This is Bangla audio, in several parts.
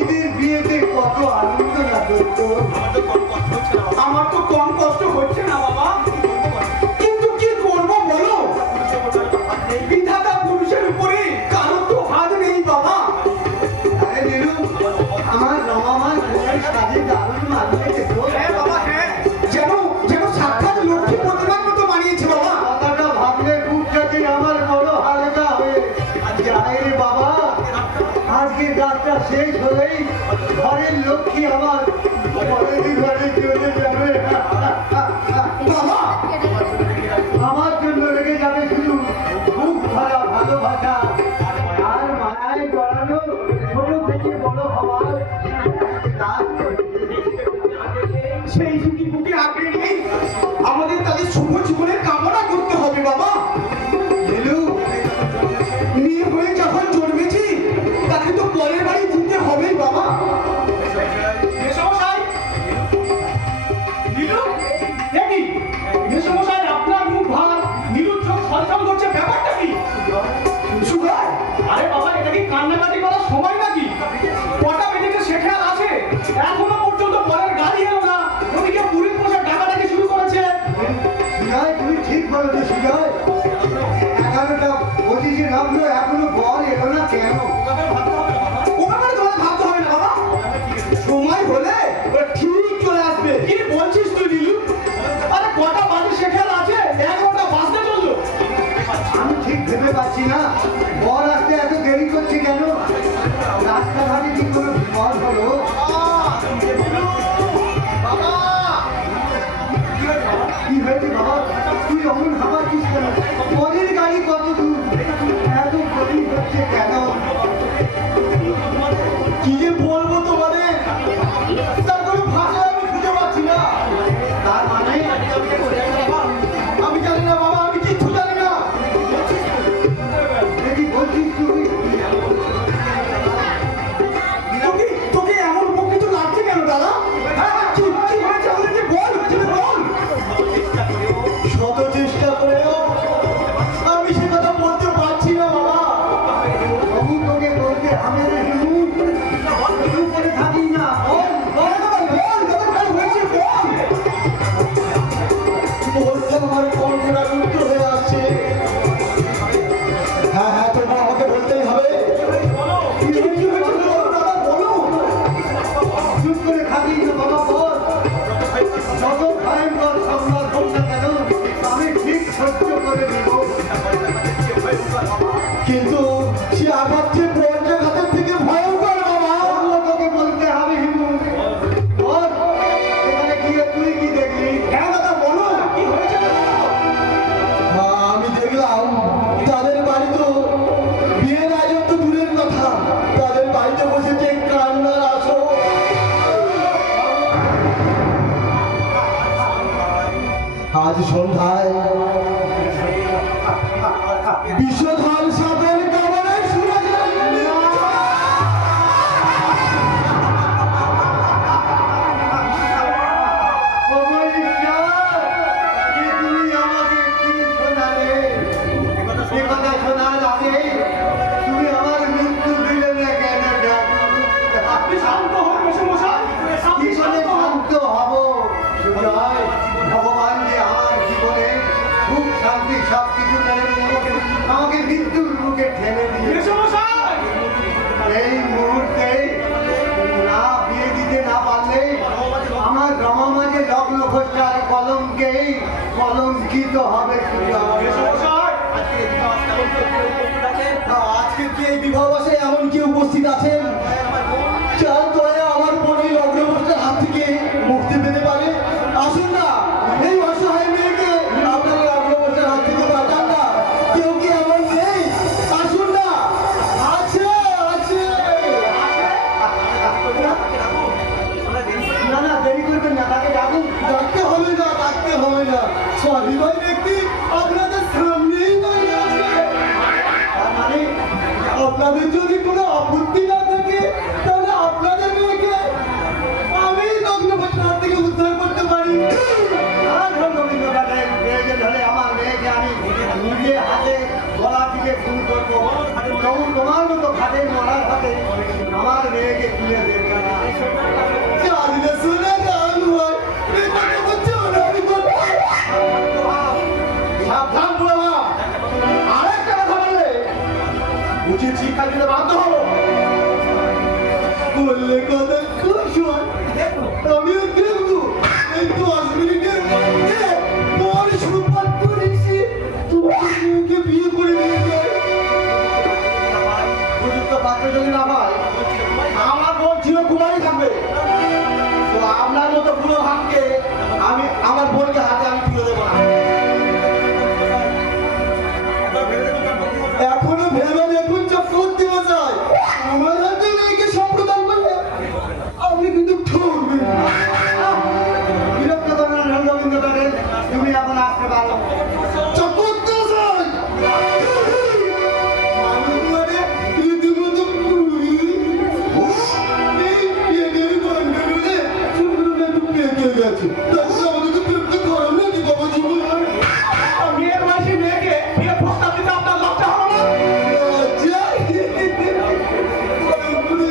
ঈদের বিয়েতে কত আনন্দ না করতো। আমার তো কম কষ্ট হচ্ছে না বাবা, কিন্তু কি করবো বলো, বিধাতা পুরুষের উপরে কারো তো হাত নেই বাবা। আরে নীলু, আমার রমামার ঘোড়ার সাজে দারুণ মানিয়েছে তো। হ্যাঁ বাবা, হ্যাঁ, যেন যেন সাক্ষাৎ লক্ষ্মী প্রতিমার মতো বানিয়েছে বাবা। কথাটা ভাবলে বুকটাকে আমার বড় হালকা হয়ে যায় রে বাবা। আজকে রাতটা শেষ হলেই ঘরের লক্ষ্মী আমার পরের ঘরে চলে যাবে বাবা। আমার জন্য লেগে যাবে শুধু বুক ভরা ভালোবাসা আর মায়ায় জড়ানো ছোট থেকে বড় হওয়ার সেই সুখী বুকে আঁকড়ে নিয়ে আমাদের তাদের শুভ জীবনের কামনা করতে হবে বাবা। মেয়ে হয়ে যখন জন্মেছি তাকে তো পরের বাড়ি দিতে হবে বাবা। আপনার মুখ ভার, নীলুর চোখ ছলছল করছে, ব্যাপারটা কি? আরে বাবা, এটা কি কান্নাকাটি করার সময় নাকি? কটা বেজেছে সে খেয়াল আছে? এখনো পর্যন্ত পরের গাড়ি এলো না, ওদিকে পুরীর পোশাক ডাকাডাকি শুরু করেছে। তুমি ঠিক বলেছো সুজয়, 11টা 25 নামলো, এখনো বর এলো না কেন? ওখানে তোমাদের ভাবতে হবে না বাবা, সময় হলে ওরা ঠিক চলে আসবে। কি বলছিস তুই নীলু? আরে কটা বাজে সে খেয়াল আছে? 11টা বাজতে চললো। আমি ঠিক ভেবে পাচ্ছি না বর আসতে এত দেরি করছে কেন? রাস্তাঘাটে কি কোনো বিপদ হলো? কি হয়েছে বাবা, তুই অমন ভাবাচ্ছিস কেন? পরের গাড়ি কত দূর, এত দেরি হচ্ছে কেন? কি যে বলবো তোমাদের, তার কোনো ভাষা আমি খুঁজে পাচ্ছি না। তার মানে আমি জানি না বাবা, আমি কিচ্ছু জানি না। কি বলছিস তুই? তোকে এমন উপকৃত লাগছে কেন দাদা? কি হয়েছে আমাদেরকে বল, বল। শত চেষ্টা করেও আমি সে কথা বলতে পারছি না বাবা। বাবু তোকে বলতে আমি করে থাকি না। বলতে আমার কণ্ঠটা রুদ্ধ হয়ে আসছে। হ্যাঁ হ্যাঁ, তোমার আমাকে বলতেই হবে। চুপ করে থাকি না বাবা, বল। যত ভয়ঙ্কর সংবাদ হোক না কেন, আমি ঠিক সহ্য করে দেব। কিন্তু সে আঘাতটি পঞ্চঘাতের থেকে ভয়ঙ্কর বাবা। তোকে বলতে হবে হিমু, বল এখানে গিয়ে তুই কি দেখলি? হ্যাঁ দাদা বলো, কি হয়েছে? আমি দেখলাম তাদের বাড়ি তো বিয়ের আয়োজন তো দূরের কথা, তাদের বাড়িতে বসেছে কান্নার আসর। আজ সন্ধ্যায় বিষধর সাপের কামড়ে শুনে তুমি আমার মৃত্যু দিলে না কেন? আপনি শান্ত হন মেসোমশাই। কি করে শান্ত হব সুজয়? ভগবান যে আমার জীবনে সুখ শান্তি সব কিছু আমাকে মৃত্যুর মুখে ঠেলে দিয়ে এই মুহূর্তে না বিয়ে দিতে না পারলে আমার রমামাঝে লগ্ন ঘোষার কলঙ্কেই কলঙ্কিত হবে। আজকে কি এই বিবাহ বাসায় এমন কি উপস্থিত আছেন যার দয়া আমার বোনের লগ্ন ঘোষার হাত থেকে মুক্তি পেতে পারে? আসুন না, এই অসহায় মেয়েকে আপনারা লগ্ন ঘোষার হাত থেকে বাঁচান না। কেউ কি এমন নেই? আসুন না। আছে আছে। না না, দেরি করবেন না, তাকে ডাকুন। ডাকতে হবে না, ডাকতে হবে না। স্বাধীন ব্যক্তি আপনাদের জানলে শুনে গান হয় এই কথা বলছে ওরা আমি বলবো সাবধান বাবা আরেকটা কথা বললে উচিত শিক্ষা দিতে বাধ্য হবো বললে কথা খুব শোন আমিও দেখবো এই 10 মিনিটের মধ্যে তোমার সুপাত করেছি তোমাকে বিয়ে করে নিয়ে যায় উপযুক্ত পাত্র যদি না পাই আমার বোন চিরকুমারী থাকবে তো আপনার মতো বুড়ো ভাবকে আমি আমার বোনকে হাতে আমি তুলে দেবো না এখনো ভেবে দেখুন চক্রবর্তী মশাই আমার হাতে মেয়েকে সম্প্রদান করলে আপনি কিন্তু ঠকবেন বিরক্ত করেন রঙ্গবিন্দ করেন তুমি এখন আসতে পারো চক্রবর্তী মশাই মানুষ মানে রীতিমতো পুরী এই পেটের গন্ডগোলে চুলগুলো একটু পেকে গেছে তারপরে আমাদেরকে বিরক্ত করেন নাকি বাবা জীবন মেয়ের বয়সী মেয়েকে বিয়ে প্রস্তাব দিতে আপনার লজ্জা হলো না লজ্জা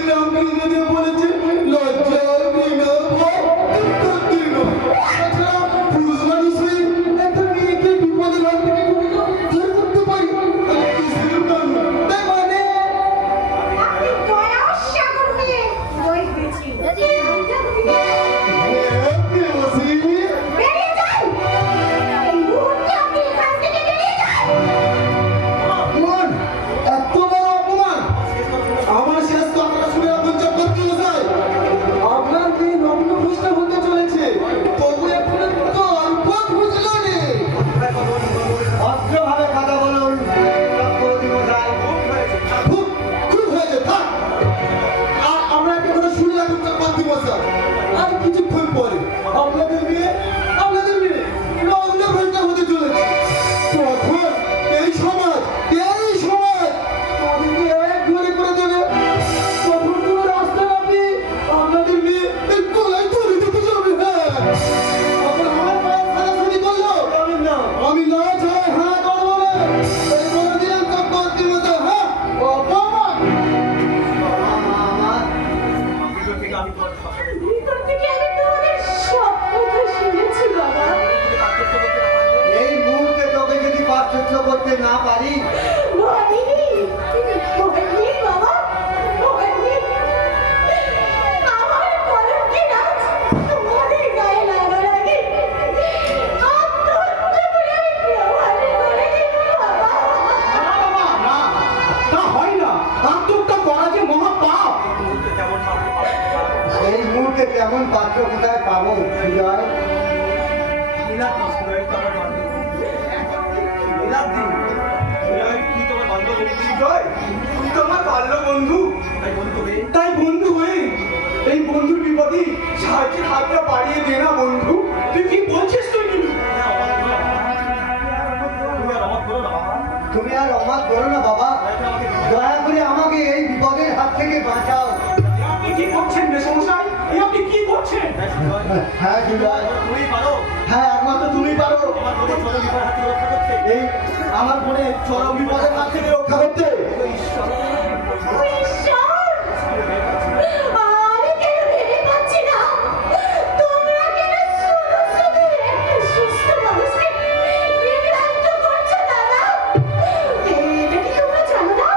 রামকৃষ্ণ বলেছে লজ্জা বিনা ভয় দিন তাছাড়া পুরুষ মানুষই একটা মেয়েকে বিপদের হাত থেকে উদ্ধার করতে পারি তাই মানে আপনি দয়ার সাগর হয়ে বই হয়েছি বেরিয়ে যান এই মুহূর্তে আপনি এখান থেকে বেরিয়ে যান অপমান এত বড় অপমান আমার শেষ কথাটা শুনে আপনি চক্রবর্তী মশাই আপনার মেয়ে নগ্ন প্রশ্ন হতে চলেছে তবু এখনো তো অল্প বুঝলেন অস্ত্রভাবে কথা বলুন চক্রবর্তী মশাই খুব খুব হয়েছে থাক আর আমরা একটা কথা শুনে রাখুন চক্রবর্তী মশাই আর কিছুক্ষণ পরে আপনাদের মেয়ে নগ্ন প্রশ্ন হতে চলেছে তখন এই সমাজ আমাদেরকে এক ঘরে করে দেবে তখন কোনো রাস্তা আপনি আপনাদের মেয়ে এই গলায় ধরে দিতে যাবে হ্যাঁ আপনার আমার পায়ে খারাপ করলো আমি না চাই হ্যাঁ করবো না এই বলে দিলাম চক্রবর্তী মতো হ্যাঁ অপমান ভিতর থেকে আমি তোমাদের সব কথা শুনেছি বাবা এই মুহূর্তে তোকে যদি পার্থক্য করতে না পারি ভয়নি বাবা ভয়নি আমার কলঙ্কি রাজ তোমাদের গায়ে লাগার আগে আত্মহত্যা করে আমি ব্যবহার করে দেব বাবা না হয় না আত্মহত্যা করা যে মহাপাপ এই মুহূর্তে কেমন পাত্র কোথায় পাবো বিজয় তাই বন্ধু হয়ে এই বন্ধুর বিপদে সাহায্যের হাতটা বাড়িয়ে দে না বন্ধু তুই কি বলছিস তুই তুমি আর অমাত করো না বাবা দয়া করে আমাকে এই বিপদের হাত থেকে বাঁচাও আপনি কি করছেন মেসমশাই এই আপনি কি করছেন হ্যাঁ বিজয় হ্যাঁ একমাত্র তুমি পারো এই আমার বোনের চরম বিপদের হাত থেকে রক্ষা করতে ঈশ্বর আমি কেন ভেবে পাচ্ছি না তোমরা কেন শুধু শুধু একটা সুস্থ মানুষকে বিভ্রান্ত করছো দাদা এটা কি তোমরা জানো না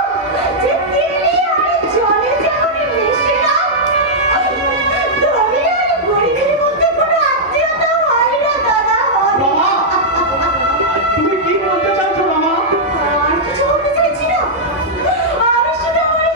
যে দিল্লি আর জলে যেমন মিশে না ধনী আর গরিবের মধ্যে কোনো আত্মীয়তা হয় না দাদা হয় না। বাবা তুমি কি বলতে চাইছো মামা আর কিছু বলতে চাইছি না আমি শুধু আমার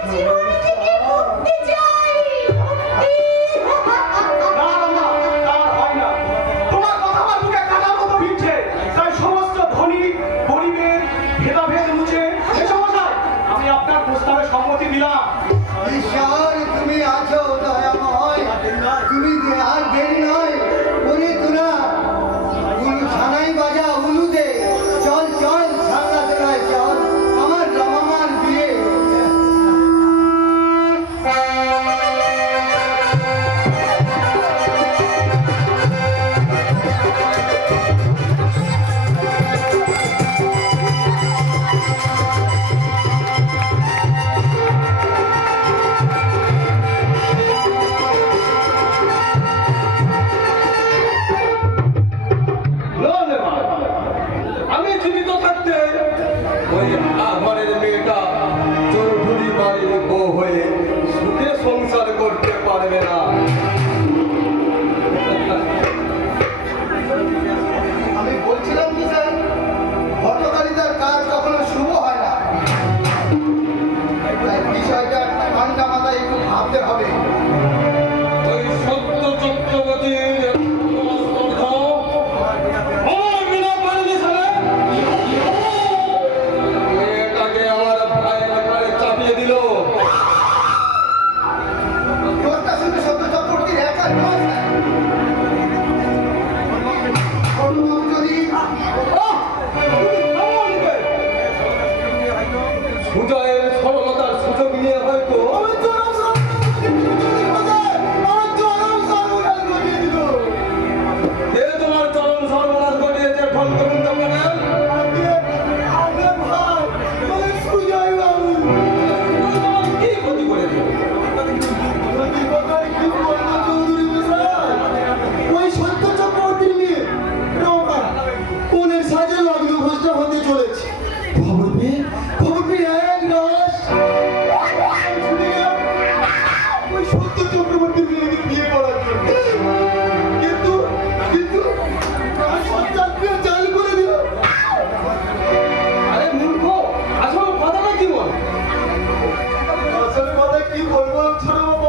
চক্রবর্তীর মেয়েকে বিয়ে করার জন্য, কিন্তু কিন্তু সন্তানকে জাল করে দিল। আরে মূর্খ, আসল কথাটা কি বল? আসলে কথা কি বলবো ছোট বাবু,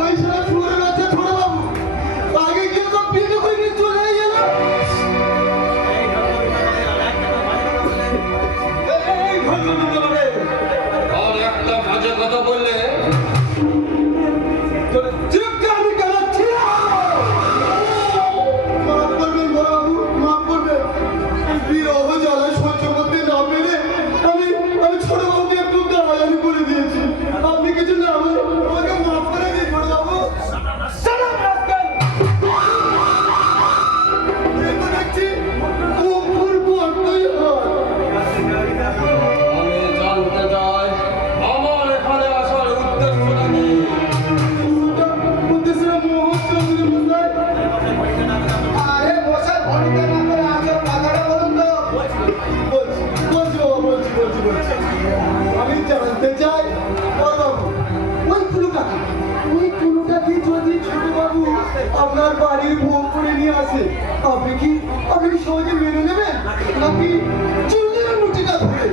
ওই সারা শুয়ারের বাচ্চা ছোট বাবু আগে গিয়ে সব বিয়ে করে নিয়ে চলে গেল। এই ভদ্রলোক বলে, আর একটা বাজে কথা বললে তোর জিভকে আমি টানাচ্ছি না। মাফ করবেন বাবু, মাফ করবেন। বিরহ জ্বালা সহ্য করতে না পেরে আমি ছোট বাবুকে একটু গালাগালি করে দিয়েছি। আপনি কিছু না বলে আমাকে মাফ করে দিন ছোট বাবু। Shut up, rascal! এই তো দেখছি কুকুর বড্ডই হয়। আমি জানতে চাই আমার এখানে আসার উদ্দেশ্যটা কি? উদ্দেশ্যটা মোহচন্দ্র মশাই। আরে মশাই ভনিতা না করে আসল কথাটা বলুন তো। বলছি বাবা, বলছি। আমি জানতে চাই বাবু, ওই কুলুটাকে যদি ছোট বাবু আপনার বাড়ির ভোগ করে নিয়ে আসে, আপনি কি সহজে মেনে নেবেন, নাকি চুলের মুঠিটা ধরে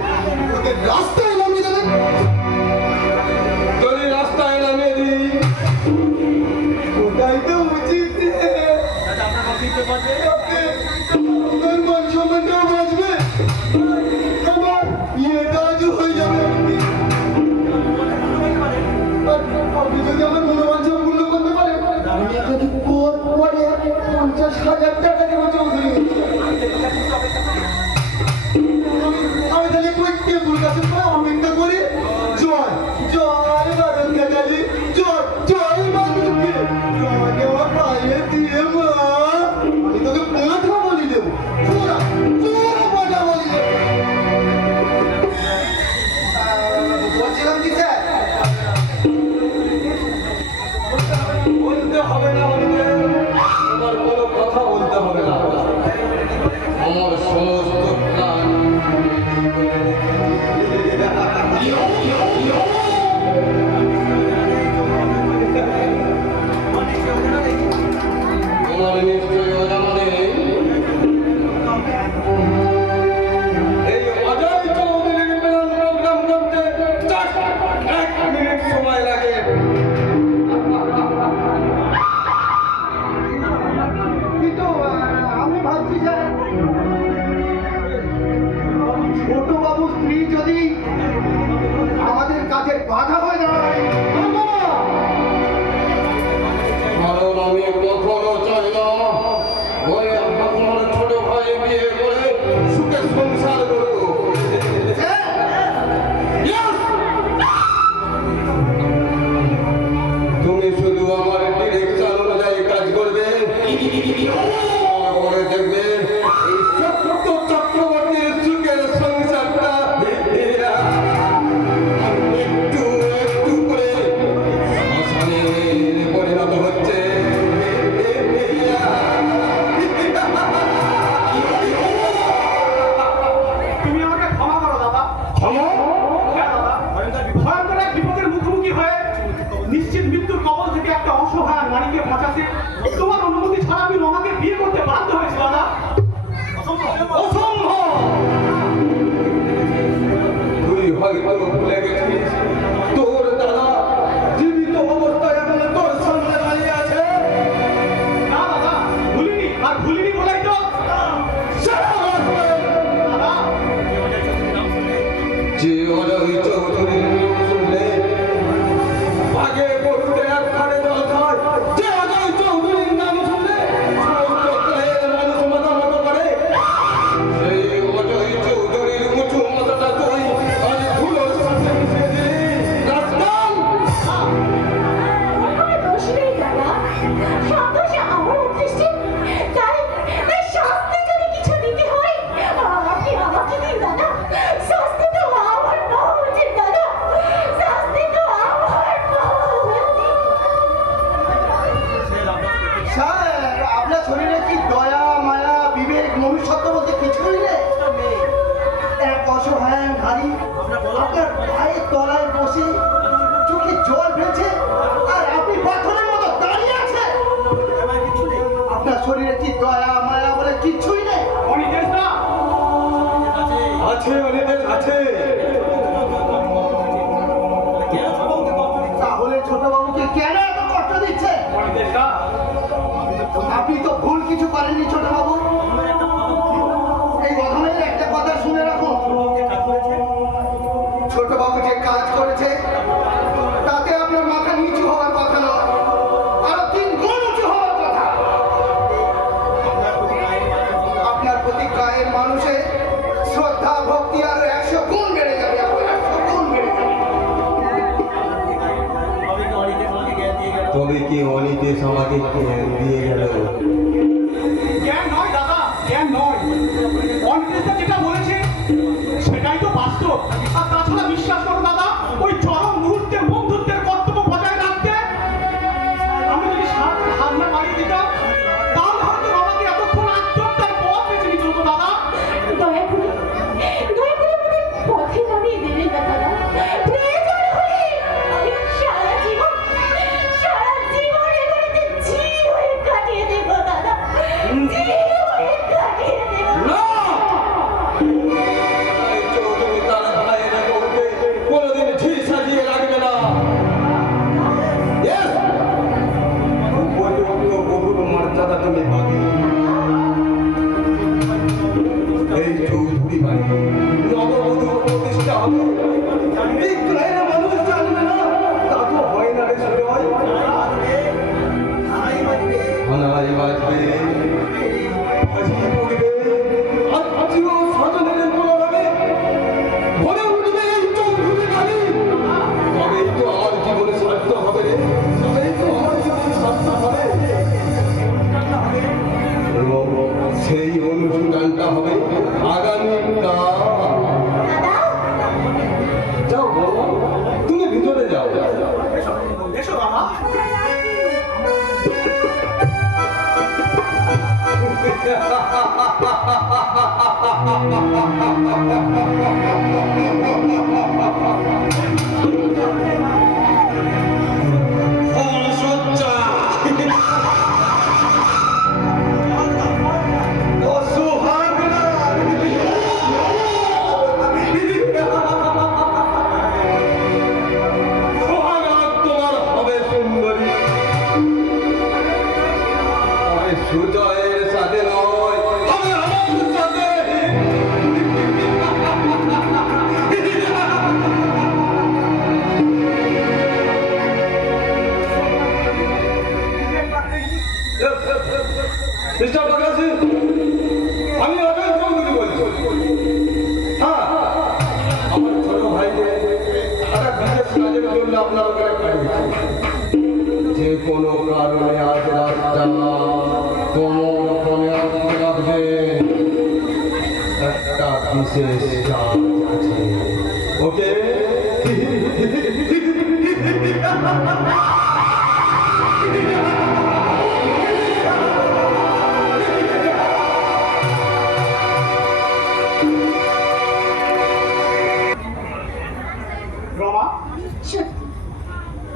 ওকে রাস্তায় নামিয়ে দেবেন? যদি রাস্তায় নামিয়ে দিই, ওটাই তো উচিত। আপনার মান সম্মানটাও বাঁচবে, আমার ইয়েটাও হয়ে যাবে আর কি। আর আপনি যদি আমার মনোবাঞ্ছা পূর্ণ করতে পারেন, আমি এখানে পরে 50,000 টাকা দেবো চৌধুরী। আমি তাহলে টেবুল কাছে অপেক্ষা করি। জয় বারণ কাটালি, জয় মানুষকে আমাকে আমার পায়ে দিয়ে মা, আমি তোকে মাথা বলি দেবো, পুরা মাথা বলি দেবো। বলছিলাম কি স্যার, বলতে হবে না বলতে, তোমার কোনো কথা বলতে হবে না। আমার সমস্ত প্ল্যান তোমার নিশ্চয়ই অজানা নেই। এই অজয় চৌধুরীর প্ল্যান প্রোগ্রাম করতে just 1 মিনিট সময় লাগে। কিন্তু আমি ভাবছি স্যার, ছোট বাবু স্ত্রী যদি আমাদের কাছে বাধা হয়ে দাঁড়ায়, কারণ আমি কখনো চাই না ওই আপনার ছোট ভাই বিয়ে করে সুখে সংসার করুক। Yes! তুমি শুধু আমার ডিরেকশন অনুযায়ী কাজ করবে, তারপরে দেখবে এই সত্য চক্রবর্তীর সুখের সংসারটা একটু একটু করে শ্মশানে পরিণত হচ্ছে। তুমি আমাকে ক্ষমা করো দাদা। ক্ষমা? হ্যাঁ দাদা, ভয়ঙ্কর এক বিপদের মুখোমুখি হয়ে নিশ্চিত মৃত্যুর কবল থেকে একটা অসহায় নারীকে বাঁচাতে তোমার অনুমতি ছাড়া আমি রমাকে বিয়ে করতে বাধ্য হয়েছি দাদা। অসম্ভব! তুই হয়তো ভুলে গেছিস তোর দাদা জীবিত অবস্থায় এখন তোর সামনে দাঁড়িয়ে আছে। না দাদা, ভুলিনি, আর ভুলিনি বলেই তো দাদা। যে অজয় চৌধুরীর নাম শুনলে আগে গরুতে একখানে জল খায়, যে অজয় চৌধুরীর নাম শুনলে সমস্ত ক্লের মানুষ মাথা করে, সেই অজয় চৌধুরীর মুঠো মাথাটা তুই আজ ধুলোর সাথে মিশিয়ে দিলি। রাস্তান! ওখানে দোষ নেই দাদা, সন্তোষে আমার উদ্দেশ্যে, তাই শাস্তি যদি কিছু দিতে হয় আপনি আমাকে দিন দাদা। শাস্তি তো আমার পাওয়া উচিত দাদা, শাস্তি তো আমার পাওয়া উচিত। স্যার আপনার শরীরে কি দয়া, মায়া, বিবেক, মনুষ্যত্ব বলতে কিছুই নেই? এক অসহায় নারী আপনার পায়ের তলায় বসে চোখে জল ফেলছে আর আপনি পাথরের মতো দাঁড়িয়ে আছেন। আপনার শরীরে কি দয়া মায়া বলে কিচ্ছুই নেই। অনিতেশ দা, আছে অনেকের আছে। তাহলে ছোট বাবুকে কেন এত কষ্ট দিচ্ছে? অনিতেশ দা, আপনি তো ভুল কিছু করেননি ছোট বাবু। এই অধমের একটা কথা শুনে রাখুন, ছোট বাবু যে কাজ করেছে তাতে আপনার মাথা নিচু হওয়ার কথা নয়, আরো 3 গুণ উঁচু হওয়ার কথা। আপনার প্রতি গায়ের মানুষের শ্রদ্ধা ভক্তি আরো 100 গুণ বেড়ে যাবে, আরো 100 গুণ বেড়ে যাবে। তবে কি অনিতেশ আমাকে জ্ঞান দিয়ে গেল? জ্ঞান নয় দাদা, জ্ঞান নয়। অনিতেশ দা যেটা বলেছে সেটাই তো বাস্তব। আর তাছাড়া বিশ্বাস করো দাদা, ওই চরম মুহূর্তে বন্ধুত্বের কর্তব্য বজায় রাখতে আমি যদি সারাটা হার না বাড়িয়ে দিতাম, তাহলে হয়তো আমাকে এতক্ষণ আত্মহত্যার পথ বেছে নিতে হতো দাদা। দয়া করে আমাদের পথে নামিয়ে দেবেন না দাদা। প্রয়োজন হলে আমি সারা জীবন এবারেতে ঝি হয়ে কাটিয়ে দেব দাদা, ঝি হয়ে কাটিয়ে দেব। এই চৌধুরী তার ভাইয়ের বউকে কোনোদিন ঠিক সাজিয়ে রাখবে না। Yes! উপযুক্ত বহুর মর্যাদা তুমি পাবে। এই চৌধুরী বাড়ি নববধূ প্রতিষ্ঠা হবে। এই গ্রামের মানুষ জানবে না, তা তো হয় না রে সুজয়। হানাই বাজবে, বাজি পড়বে, আত্মীয় স্বজনের মনোরমে ভরে উঠবে এই চৌধুরী বাড়ি। তবেই তো আমার জীবনে সার্থক হবে রে, তবেই তো আমার জীবনে সার্থক হবে। এবং সেই অনুষ্ঠানটা হবে আগামীকাল। যাও বলো, তুমি ভিতরে যাও। এসো দাদা। সোহাগ তোমার হবে সুন্দরী, তবে সুজয়ের সাথে নয়, তবে আমার সাথে। মিস্টার প্রকাশী, আমি অজয় চৌধুরী বলছি। হ্যাঁ, আমার ছোট ভাইকে একটা বিশেষ কাজের জন্য আপনার ওখানে পাঠিয়েছি। যে কোনো কারণে আজ রাতটা তোমার মনে রাখবে, একটা বিশেষ কাজ আছে। ওকে? রমা, সত্যি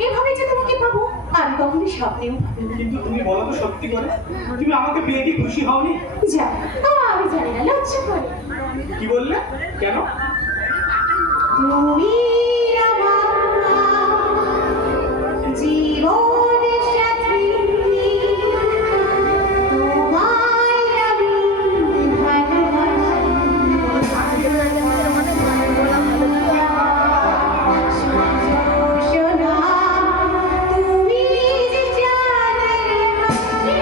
এভাবে যে তোমাকে পাবো আমি কখনো স্বপ্নেও ভাবিনি। কিন্তু তুমি বলো তো সত্যি করে, তুমি আমাকে পেয়ে কি খুশি হওনি? যা আমি জানি না, লজ্জা করে। কি বললে? কেন? তুমি আমার জীবন সাথী, তোমায় আমি ভালোবাসি। সোনা, তুমি যে চাঁদের পাখি,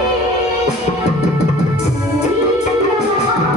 তুমি আমার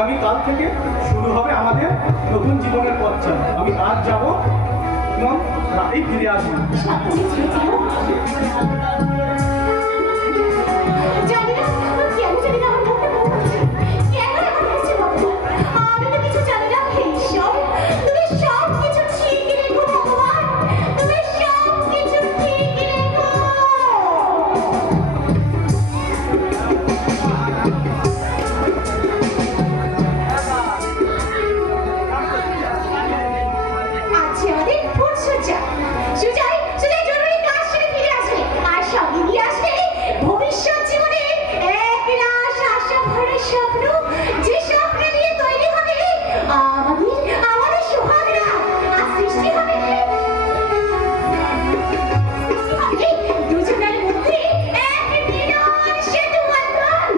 আগামীকাল থেকে শুরু হবে আমাদের নতুন জীবনের পথচলা। আমি আজ যাব এবং রাতেই ফিরে আসবো। সাবধানে ছেড়ে যাও। জানি না কেন জানি না আমার মনটা বড় হচ্ছে। কেন এমন হচ্ছে বাবু? আমি তো কিছু জানি না। হে ঈশ্বর, তুমি সব কিছু ঠিক রেখো ভগবান। তুমি সব কিছু ঠিক রেখো। আজকে আমাদের ভোর সজ্জা। সুজয় জরুরি কাজ সেরে ফিরে আসবে। আর সঙ্গে নিয়ে আসবে ভবিষ্যৎ জীবনে এক রাশ আশা ভরা স্বপ্ন, যে স্বপ্ন নিয়ে তৈরি হবে আমাদের সোহাগ রাত। আর সৃষ্টি হবে দুজনের মধ্যে এক মিলন সেতু বন্ধন।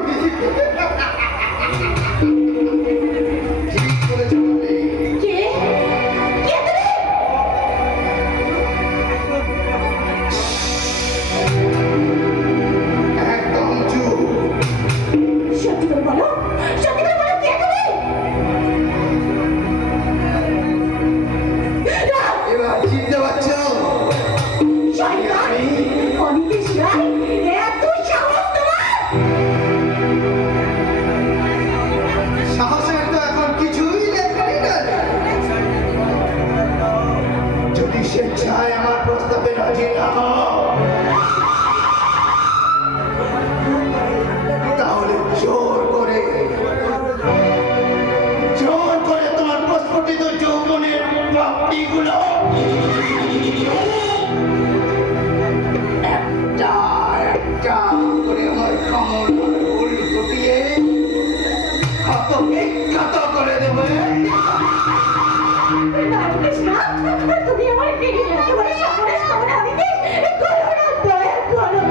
ঠিক করেছো তুমি। কে কে তুমি? একদম চুপ। সত্যি করে বলো, সত্যি করে বলো, কে তুমি? এবার চিনতে পারছো? শয়তান! অনিমেষ রায়, এত সাহস তোমার! সাহসের তো এখন কিছুই দেখাই না। যদি স্বেচ্ছায় আমার প্রস্তাবে রাজি না হও, তাহলে জোর করে তোমার প্রস্ফুটিত যৌবনের প্রাপ্তিগুলো একটা একটা করে আমার কমল ফুল ফুটিয়ে ক্ষত বিক্ষত করে দেবে। অনিমেষ রায়, তুমি আমার পেটে একেবারে সর্বনাশ করো না, অনিমেষ! করো না, দয়া করো।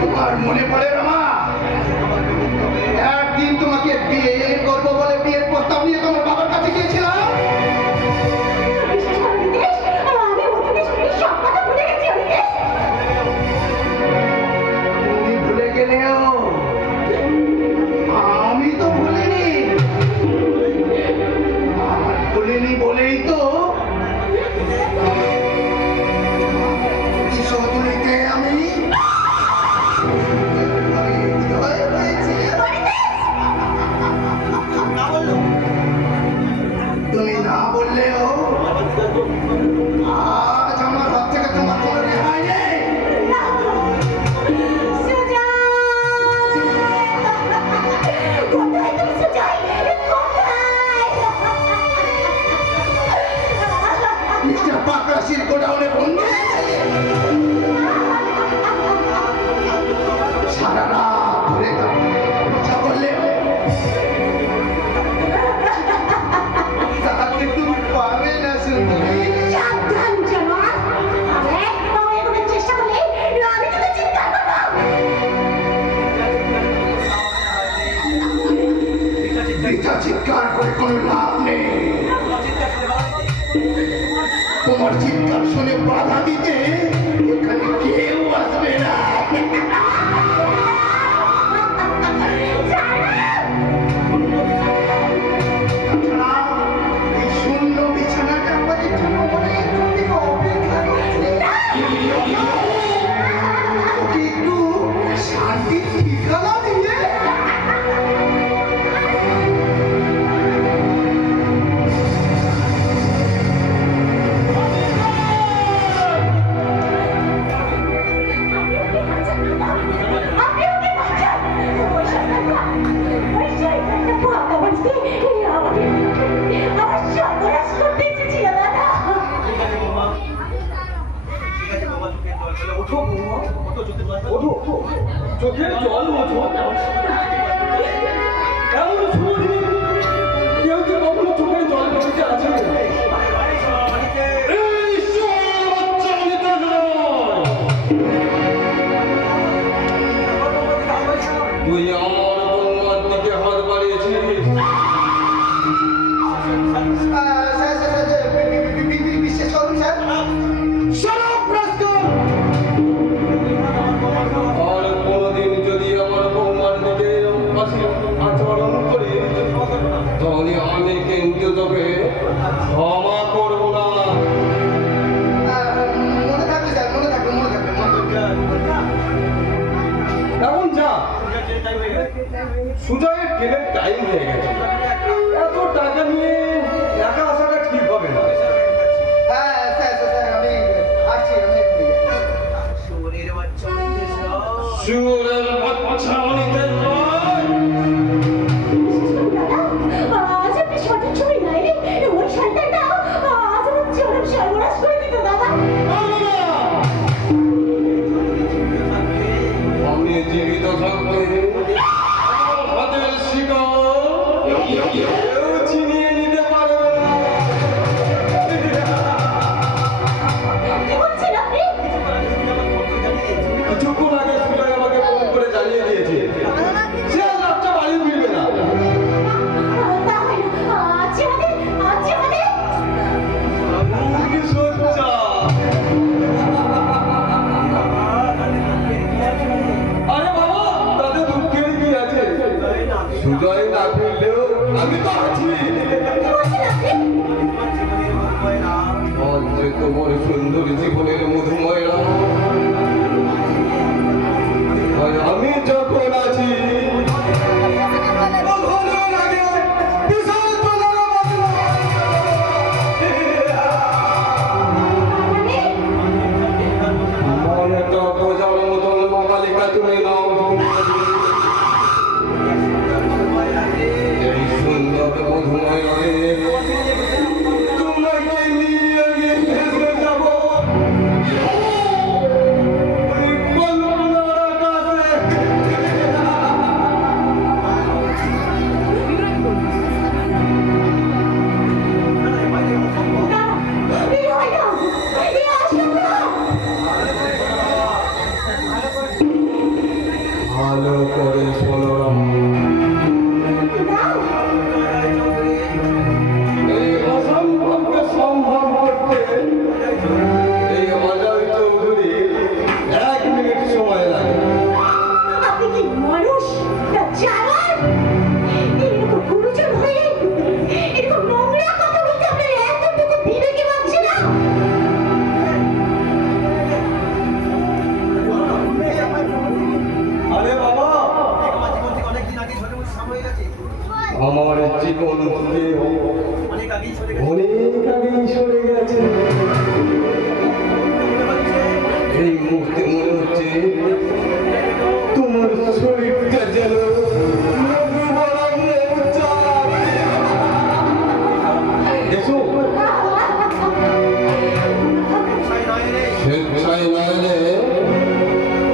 তোমার মনে পড়ে রমা, একদিন তোমাকে বিয়ে করবো বলে বিয়ের প্রস্তাব নিয়ে তোমার বাবার কাছে গিয়েছিলাম। বিশ্বাস করো অনিমেষ, আমি অতীতে শুনে সব কথা ভুলে গেছি অনিমেষ। তুমি ভুলে গেলেও আমি তো ভুলিনি। আর ভুলিনি বলেই তো সদুরিতে আমি হৃদয় হয়েছি। তুমি না বললেও আজ আমার হাত থেকে তোমার কোনো রেহাই নেই। সুজয়! কোথায় তুমি সুজয়? কোথায়? মিস্টার পাকরাশির গোডাউনে বন্ধ আছে। সারা রাত ধরে তাকে ইচ্ছা করলেও তাকে তুমি পাবে না সুন্দরী। সাবধান জানোয়ার! এক পাও এগোনোর চেষ্টা করলে আমি তোকে চিৎকার করবো। বৃথা চিৎকার করে কোনো লাভ নেই। তোমার চিৎকার শুনে বাধা দিতে এখানে কেউ আসবে না। তাছাড়া এই শূন্য বিছানাটা আমাদের জন্য অনেকক্ষণ থেকে অপেক্ষা করছে। ওকে একটু শান্তির ঠিকানা দিয়ে আপনি ওকে বাঁচান! ওই শয়তানটা, ওই শয়তানটা ভাগা বাঁচতে আমার সর্বনাশ করতে এসেছিল দাদা। ওঠো, চোখের জল মোছো। এমন শুভ দিনে কেউ কি কখনো চোখের জল পড়তে আছে? এই ঈশ্বর, বাচ্চা অমিতা নয়। তুই আমার বন্যার দিকে হাত বাড়িয়েছিস। বিশ্বাস করুন স্যার। আর কোনোদিন যদি এখন যা, সুজয়ের ট্রেনের টাইম হয়ে গেছে। এত টাকা নিয়ে একা আসাটা ঠিক হবে না। হ্যাঁ স্যার স্যার আমি আসছি আমি এক্ষুনি। সুরের বাচ্চা অনিতের নয়। দাদা, আজ আপনি সঠিক ছবি নাই রে। ওই শয়তানটা আজ আমার চরম সর্বনাশ করে দিত দাদা। আমি জীবিত থাকতে আমার হাতের শিকার কেউ ছিনিয়ে নিতে পারবে না। কি বলছেন আপনি? কিছুক্ষণ আগে সুজয় আমাকে ফোন করে জানিয়ে দিয়েছে সে আজ রাতটা বাড়ি ফিরবে না। তাহলে আজ আমাদের কি সজ্জা! আরে বাবা, তাতে দুঃখের কি আছে? সুজয় না ফিরলেও আমি তো আছি। কি বলছেন আপনি? আজ যে তোমার সুন্দর জীবনের মধুময় রাত। আর আমি যখন আছি তখন লাগে বিশাল তোলার মনটা বোঝার মতন বাঙালিকা তুমি নাও। এই সুন্দর মধুময় রাতে তোমাকে নিয়ে ভেসে যাব ওই কল্পনার আকাশে। ভালো করে শোনো, এই অসম্ভবকে সম্ভব করতে এই অজয় চৌধুরীর 1 মিনিট সময় লাগে। আপনি কি মানুষ না জানোয়ার? এরকম গুরুজন হয়ে এরকম নোংরা কথা বলতে আপনার এতটুকু বিবেকে বাঁচছে না? আরে বাবা, আমার জীবন থেকে অনেক আগেই সরে গেছে। এই মুহূর্তে মনে হচ্ছে তোমার শরীরটা যেন মধুবরা মৌচাক। এসো, স্বেচ্ছায় না এলে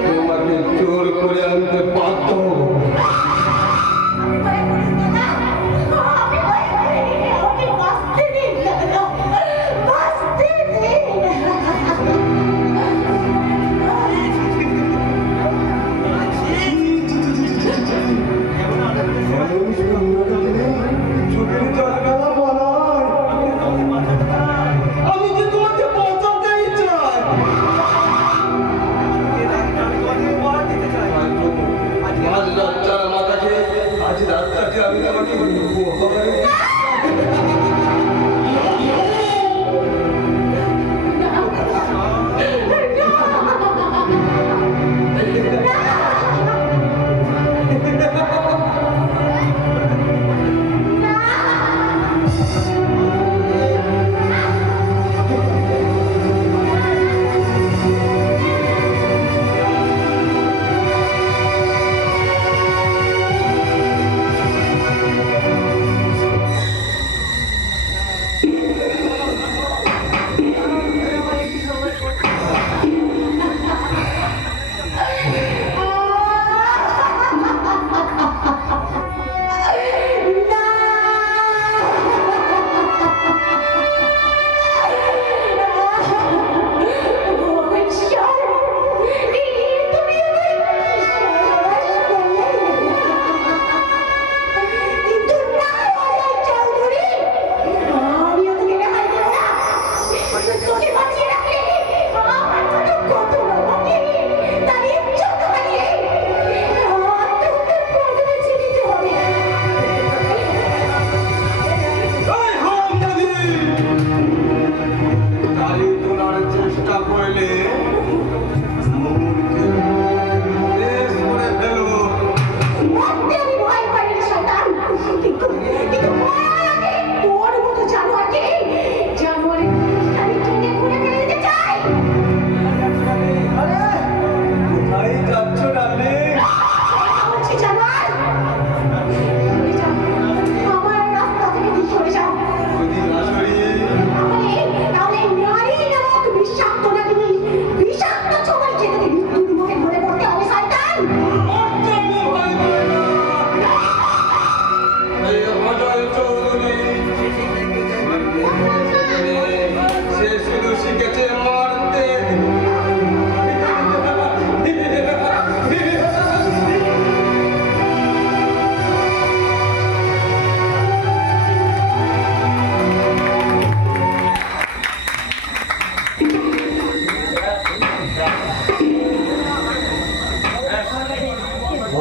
তোমাকে জোর করে আনতে বাধ্য হবো। আপনি বাঁচতে দিন, বাঁচতে দিন। চোখের জল গেলা বলায় আমি যে তোমাকে বাঁচাতেই চাই। আজ রাতটার মাথাকে আজ রাতটাকে আমি তোমাকে উপহার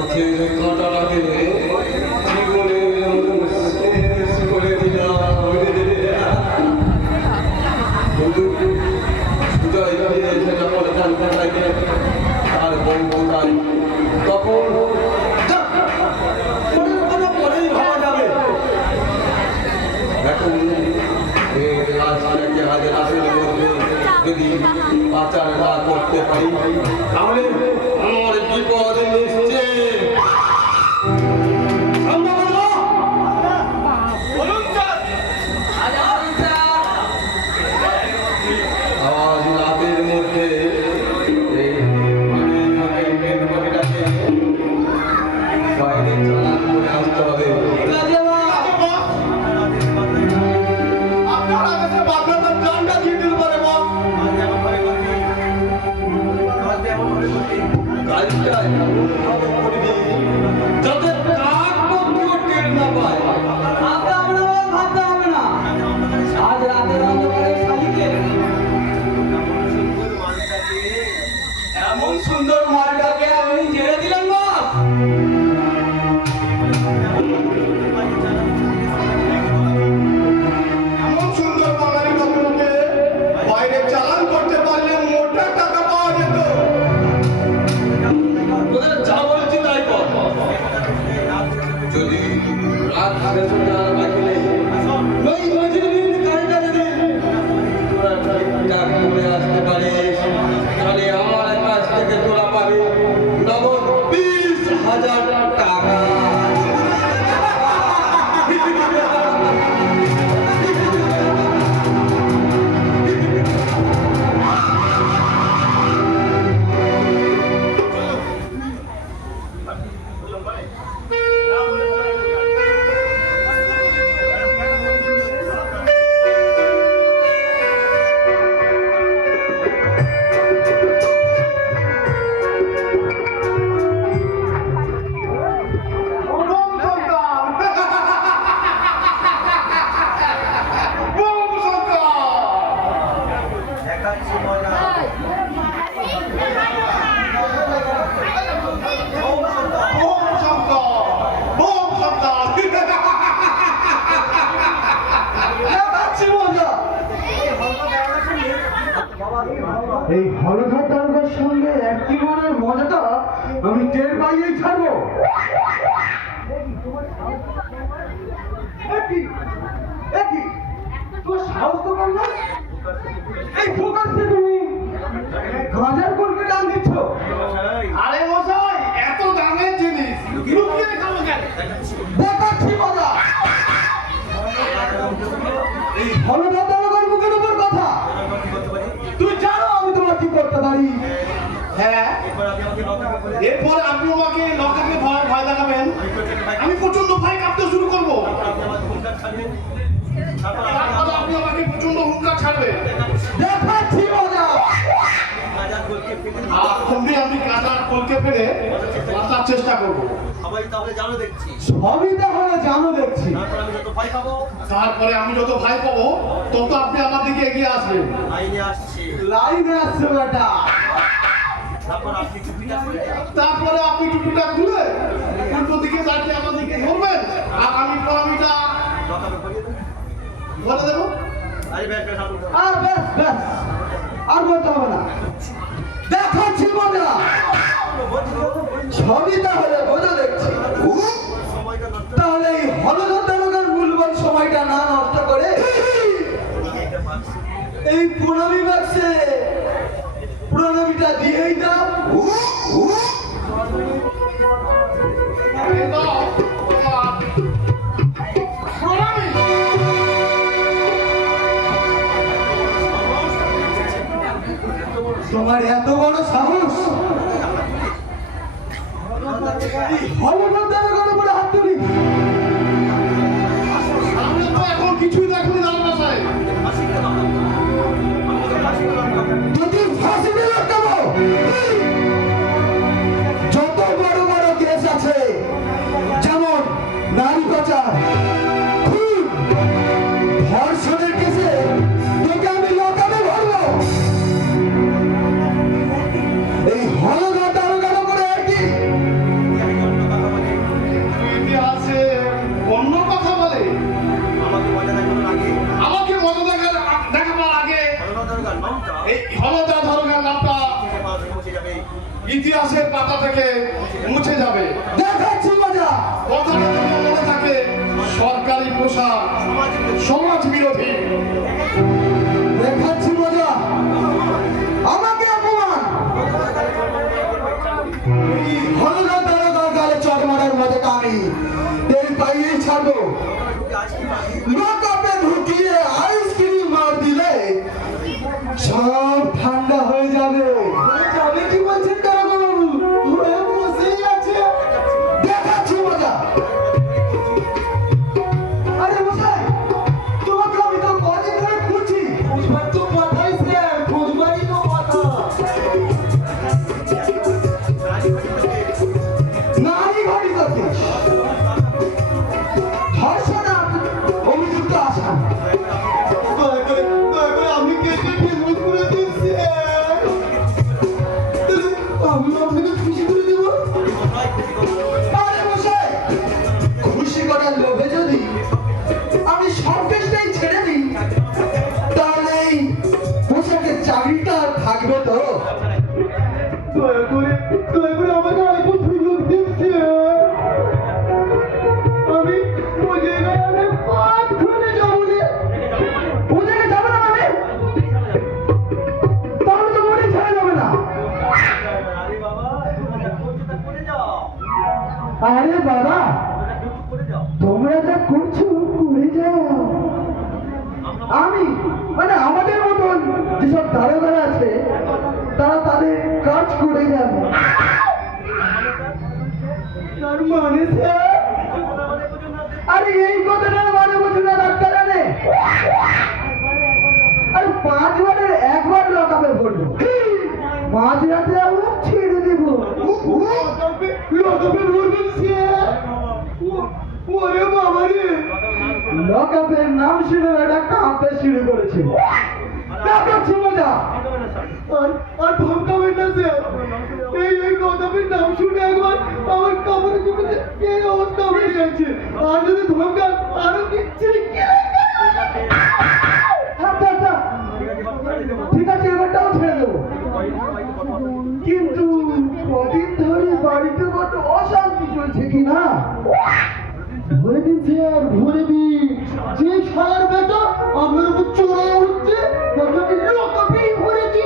গাছের কাঁটাটাকে জীবনের মতো শেষ করে দিলাম। কিন্তু সুজয় ফিরে এসে যখন জানতে লাগে তার বউ কোথায়, তখন পরের কথা পরেই ভাবা যাবে। এখন এই লাশটাকে হাজার আসের মধ্যে যদি পাচার না করতে পারি তাহলে আমার বিপদ নিশ্চয়। বলুন স্যার। আজ রাতের মধ্যে এই পাখিটাকে বাইরে চালান করে আসতে হবে। আপনার আদেশে বাদলার জানটা দিয়ে দিতে পারে বস। কাজটা এমনভাবে করবি যাতে কাক পক্ষীও টের না পায়। ভাবতে হবে না, আজ রাতের অন্ধকারে শালিকে এমন সুন্দর মালটাকে আপনি ছেড়ে দিলেন বস। এমন সুন্দর বাঙালি রত্নকে বাইরে চালান করতে পারলে মোটা টাকা পাওয়া যেত। তোদের যা বলছি তাই কর। যদি রাত শেষ হয়ে যাওয়ার বাকি নেই, ওই মাঝের দিন গাড়িটা যদি তোরা ঠিকঠাক করে আসতে পারিস তাহলে আমার কাছ থেকে তোরা পাবি নগদ 20,000 টাকা। বোম সরকার, বোম সরকার। বোম সরকার, বোম সরকার। দেখাচ্ছি মজা। এই হলধর দারোগার সঙ্গে একই মনের মজাটা আমি টের পাইয়েই ছাড়বো। তোর সাহস তো কম না? এই ফোকাসে তুমি গাঁজার কলকে টান দিচ্ছ। আরে মশাই, এত দামের জিনিস লুকিয়ে খাবো কেন? দেখাচ্ছি মজা। এই হলধর দারোগার মুখের উপর কথা। তুই জানো আমি তোমার কি করতে পারি। হ্যাঁ, এরপরে আপনি আমাকে লকাপে ভয় দেখাবেন, আমি প্রচন্ড ভয় কাঁপতে শুরু করবো। তারপরে আপনি আমাকে প্রচন্ড হুঙ্কার ছাড়বেন। দেখাচ্ছি মজা। আর সঙ্গে আমি কাঁটার কলকে ফেলে বাঁচার চেষ্টা করবো। সবাই তাহলে জানো দেখছি। সবই তাহলে জানো দেখছি। তারপর আমি যত ভয় পাবো তারপরে আমি যত ভয় পাবো তত আপনি আমার দিকে এগিয়ে আসবেন। আইনে আসছি। লাইনে আসছে বেটা। তারপর আপনি টুপিটা খুলে তারপরে আপনি টুপিটা খুলে উল্টো দিকে দাঁড়িয়ে আমার দিকে ধরবেন আর আমি পরামিটা লকাপে ভরিয়ে দেবেন। বলে দেবো। আরে ব্যাস ব্যাস আপনি ব্যাস ব্যাস, আর বলতে হবে না। দেখাচ্ছি মজা। সবই তাহলে বোঝা দেখছি। সময়টা নষ্ট তাহলে এই হলধর দারোগার মূল্যবান সময়টা না নষ্ট করে এটা পাচ্ছি। এই প্রণামী বাক্সে প্রণামীটা দিয়েই দাও। এই দাও, তোমার প্রণামী। তোমার এত বড় সাহস, হলধর দারোগার উপরে হাত তুলি। সামনে তো এখন কিছুই দেখুন দাঁড়ানো সাহেব। যদি ফাঁসিতে লটকাবো। যত বড় বড় কেস আছে, যেমন নারী পাচার, খুন, ধর্ষণের কেসে তোকে আমি লকাপে ভরবো। এই হলধর দারোগার উপরে একই পাতা থেকে মুছে যাবে। দেখাচ্ছি মজা। কথাটা যেন মনে থাকে, সরকারি পোশাক সমাজ বিরোধী। দেখাচ্ছি মজা। আমাকে অপমান হলুদ দারোগার গালে চট মারার মজাটা আমি তেল পাইয়েই ছাড়বো। লকআপে ঢুকিয়ে আইসক্রিম মার দিলে সব ঠান্ডা হয়ে যাবে। যাবে কি বলছেন দারোগাবাবু? হয়ে বসেই আছে। দেখাচ্ছি মজা। আরে মশাই, তোমাকে আমি তো কদিন ধরে খুঁজছি। খুঁজবার তো কথাই স্যার, খুঁজবারই তো কথা। নারী ঘড়ি করতে ধর্ষণা অভিযুক্ত আসাম। দয়া করে আপনি কেটে ফেসবুক করে দিন স্যার। আমি আপনাকে খুশি করে দেব। আরে মশাই, খুশি করার লোভে যদি আমি সব চেষ্টাই ছেড়ে দিই, তাহলে এই পোশাকের চাকরিটা আর থাকবে তো? দয়া করে আমাকে আরেকটু সুযোগ দিন স্যার। আমি ও জায়গায় অনেক পাপ করে যাবো না। ও জায়গায় যাবে না মানে? তাহলে তো মনে ছাড়া যাবে না। আরে বাবা, করে যাও। আরে বাবা, করে যাও। তোমরা যা করছো করে যাও। আমি মানে আমাদের মতন যেসব দারোগারা আছে তারা তাদের কাজ করে যাবে। তার মানে স্যার? আরে এই কথাটার মানে বোঝো না ডাক্তার জানে? আরে 5 বারের 1 বার লকআপে পড়বো, মাঝরাতে আবার ছেড়ে দেবো। লকআপে পড়বেন স্যার? ওরে বাবা রে, লকআপের নাম শুনে এটা কাঁপতে শুরু করেছে। দেখাচ্ছি মজা। আর ধমকাবেন না স্যার। এই লকআপের নাম শুনে একবার আমার কাপড়ে চুপড়ে এই অবস্থা হয়ে যাচ্ছে। আর যদি ধমকান আরো কিচ্ছু ঠিক আছে, এবারটাও ছেড়ে দেবো। কিন্তু কদিন ধরে বাড়িতে কত অশান্তি চলছে কিনা ধরে দিন স্যার, ধরে দিন। যে সার বেটা আপনার উপর চড়ে উঠছে তাকে লকআপেই ভরেছি।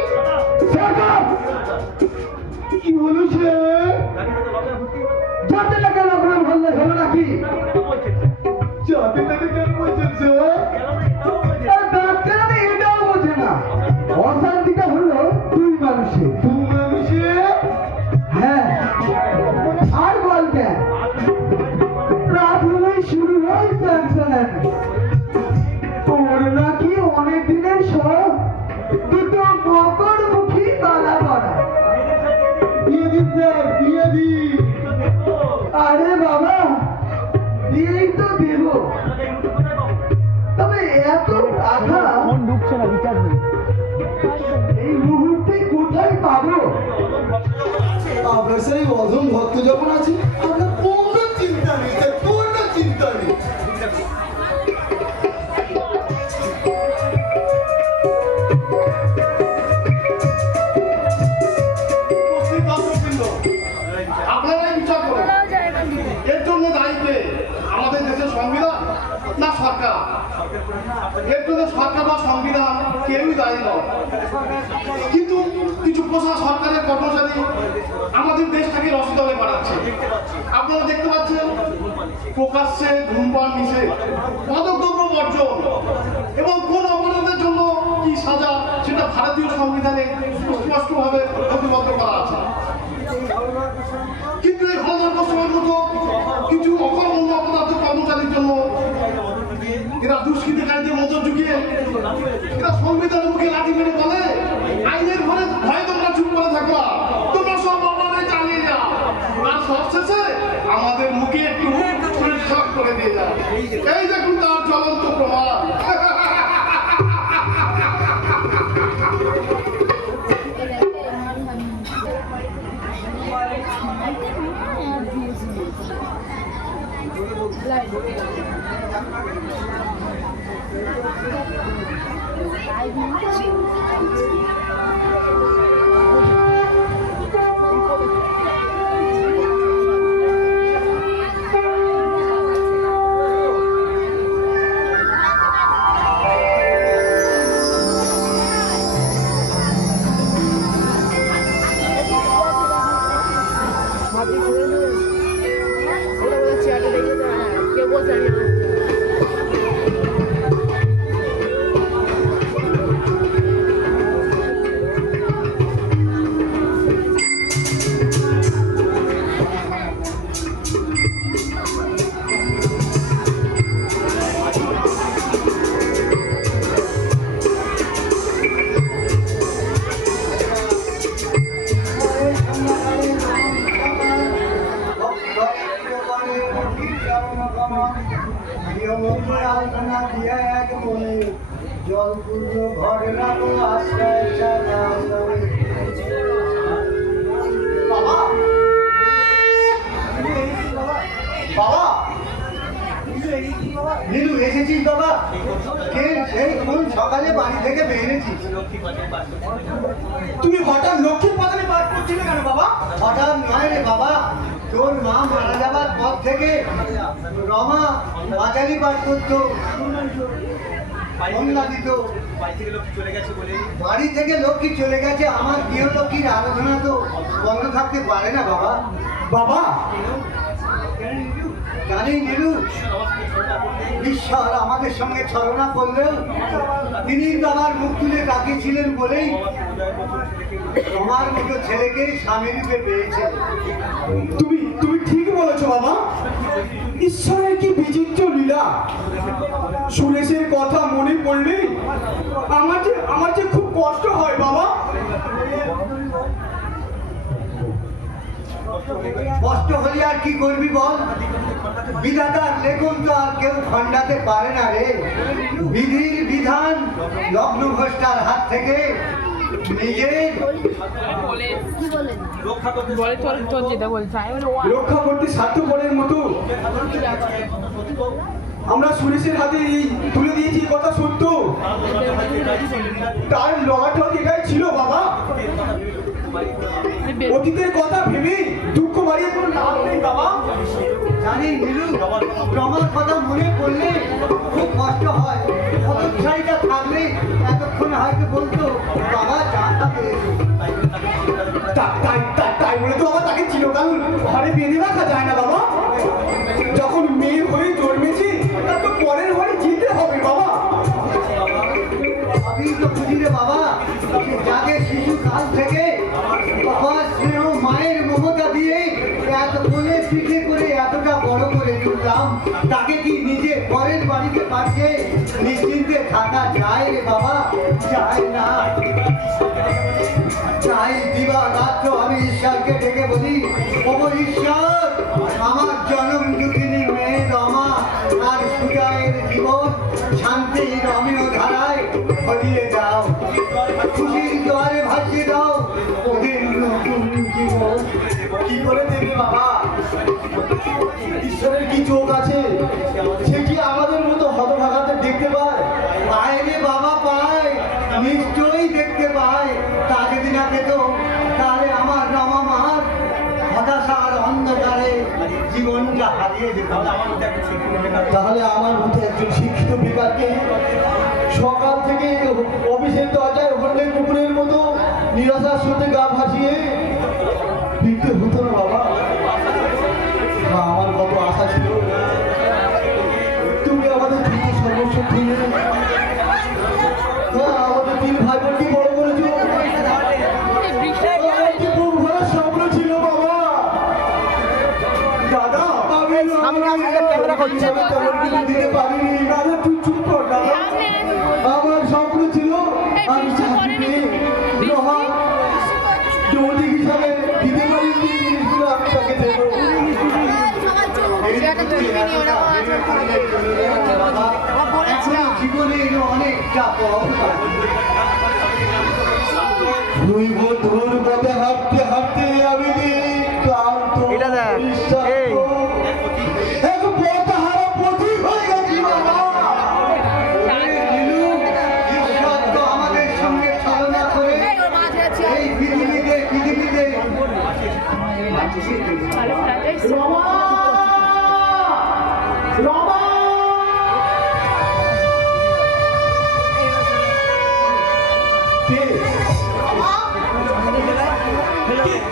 কি হলো স্যার? যাতে টাকা লকআপে ভরলে হলো নাকি? যাতে টাকা কেন বলছেন স্যার? ডাক্তার এটাও বোঝে না। অশান্তিটা হলো দুই মানুষে। হ্যাঁ, আর বল কেন? রাত হলেই শুরু হয় টেনশন। তোর নাকি অনেক দিনের সব দুটো মকরমুখী গলা করা। দিয়ে দিন স্যার, দিয়ে দিন। আরে বাবা, দিয়েই তো দেব। তবে এত টাকা ঢুকছে না, বিচার নেই। এই মুহূর্তে কোথায় পাবো? আপনার সেই অধম ভক্ত যখন আছে, আপনার পূর্ণ চিন্তা নেই, পূর্ণ চিন্তা নেই। আপনারাই বিচার করুন, এর জন্য দায়ী কে? আমাদের দেশের সংবিধান না সরকার? এর জন্য সরকার বা সংবিধান কেউই দায়ী নয়। কিন্তু কিছু পোষা সরকারের কর্মচারী আমাদের দেশটাকে রসদলে বাড়াচ্ছে। আপনারা দেখতে পাচ্ছেন, প্রকাশ্যে ধূমপান নিষেধ, মাদকদ্রব্য বর্জন এবং কোন অপরাধের জন্য কি সাজা সেটা ভারতীয় সংবিধানে স্পষ্টভাবে নথিবদ্ধ করা আছে। কিন্তু এই হলদর সময়ের মতো কিছু অকর্মণ্য অপরাধ কর্মচারীর জন্য এরা দুষ্কৃতিকারীদের মতো ঢুকিয়ে এরা সংবিধানের মুখে লাঠি মেরে বলে, আইনের ঘরে ভয়ে তোমরা চুপ করে থাকো, তোমরা সব বাবারাই চালিয়ে যাও। আর সব শেষে আমাদের মুখে একটু শক করে দিয়ে যায়। এই দেখুন তার জ্বলন্ত প্রমাণ। প্রিয়মকে আলপনা দিয়া এক মনে জল পূর্ণ ঘরে রাখো আশ্রয় ছাড়া আশ্রয়। বাবা বাবা নীলু এসেছিস বাবা? কে সেই কোন সকালে বাড়ি থেকে বেরিয়েছিস? তুমি হঠাৎ লক্ষ্মীর বাজারে পাঠ করছিলে কেন বাবা? হঠাৎ নয় রে বাবা, তোর মা মারা যাবার পর থেকে রমা বাজারি পাঠ করতো, বন্যা দিত। বাড়ি থেকে লক্ষ্মী চলে গেছে, আমার গৃহলক্ষ্মীর আরাধনা তো বন্ধ থাকতে পারে না বাবা। বাবা জানি নীলু, ঈশ্বর আমাদের সঙ্গে ছলনা করলেও তিনি বাবার মুখ তুলে তাকিয়েছিলেন বলেই তোমার মতো ছেলেকে স্বামী রূপে পেয়েছে। তুমি তুমি ঠিক বলেছো বাবা। ঈশ্বরের কি বিচিত্র লীলা। সুরেশের কথা মনে পড়লে আমার যে খুব কষ্ট হয় বাবা। কষ্ট হলে আর কি করবি বল? বিধাতার লেখন তো আর কেউ খণ্ডাতে পারে না রে। বিধির বিধান লগ্ন ভ্রষ্টার হাত থেকে নিজের বলে তোর যেটা বলছে আমি বলি, "ওয়া, রক্ষা করতে স্বার্থপরের মতো আমরা সুরেশের হাতে এই তুলে দিয়েছি, এ কথা সত্য। তার লড়াটা এটাই ছিল বাবা। অতীতের কথা ভেবে দুঃখ বাড়িয়ে কোনো লাভ নেই বাবা। জানি নীলু, রমার কথা মনে পড়লে খুব কষ্ট হয়। হতচ্ছাড়িটা থাকলে এতক্ষণ হয়তো বলতো বাবা চাটা পেয়েছে। তাই বলে তো বাবা তাকে চিরকাল ঘরে বেঁধে রাখা যায় না বাবা। যখন মেয়ে হয়ে জন্মেছি তার তো পরের ঘরে যেতে হবে বাবা। আমি তো বুঝি রে বাবা, যাকে শিশু কাল থেকে বাবার স্নেহ মায়ের মমতা দিয়ে এত কোলে পিঠে করে এতটা বড় করে তুললাম, তাকে কি নিজে পরের বাড়িতে পাঠিয়ে নিশ্চিন্তে থাকা যায় রে বাবা? যায় না। চাই দিবা রাত্র আমি ঈশ্বরকে ডেকে বলি, ওগো ঈশ্বর, আমার জনম দুঃখিনী মেয়ে রমা আর সুজয়ের জীবন শান্তি রমীয় ধারায় ভরিয়ে দাও, খুশির জোয়ারে ভাসিয়ে দাও ওদের নতুন জীবন। কি করে দেবে বাবা? ঈশ্বরের কি চোখ আছে? সে কি আমাদের মতো হতভাগাদের দেখতে পায়? পায় রে বাবা, পায়, নিশ্চয়ই দেখতে পায়। তা যদি না পেত তাহলে আমার রমা মার হতাশার অন্ধকারে জীবনটা হারিয়ে যেত। তাহলে আমার মতো একজন শিক্ষিত বেকারকে সকাল থেকে অফিসের দরজায় হলে কুকুরের মতো নিরাশার সাথে গা ভাসিয়ে ফিরতে হতো না বাবা। আমার কত আশা ছিল, তুমি আমাদের যুদ্ধ সর্বস্ব খুলে আমাদের তিন ভাই বোনকে বড় করেছো। আমার কি বুক ভরা স্বপ্ন ছিল বাবা। দাদা সামনে আমাদের ক্যামেরা করছে। দিতে পারিনি। দাদা তুই চুপ কর দাদা। আমার স্বপ্ন ছিল আমি চাকরি পেয়ে রমা যৌতিক হিসাবে দিতে পারি যে জিনিসগুলো আমি তাকে দেবো। এখনো জীবনের অনেকটা পথ বাকি। দুই বন্ধুর পথে হাঁটতে হাঁটতে আমি ক্লান্ত নিঃশ্বাস। এক পথহারা পথিক হয়ে গেছি বাবা। নীলু, ঈশ্বর তো আমাদের সঙ্গে ছলনা করে এই পৃথিবীতে রমা রমা কে?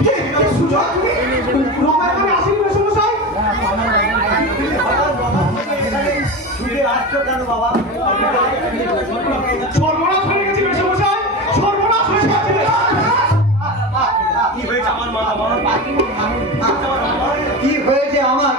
কে সুজয়? তুমি রমা এখানে আসেনি মেসমশাই? ছুটে আসছো কেন বাবা? সর্বনাশ হয়ে গেছে মেসমশাই, সর্বনাশ হয়ে গেছে। কি হয়েছে আমার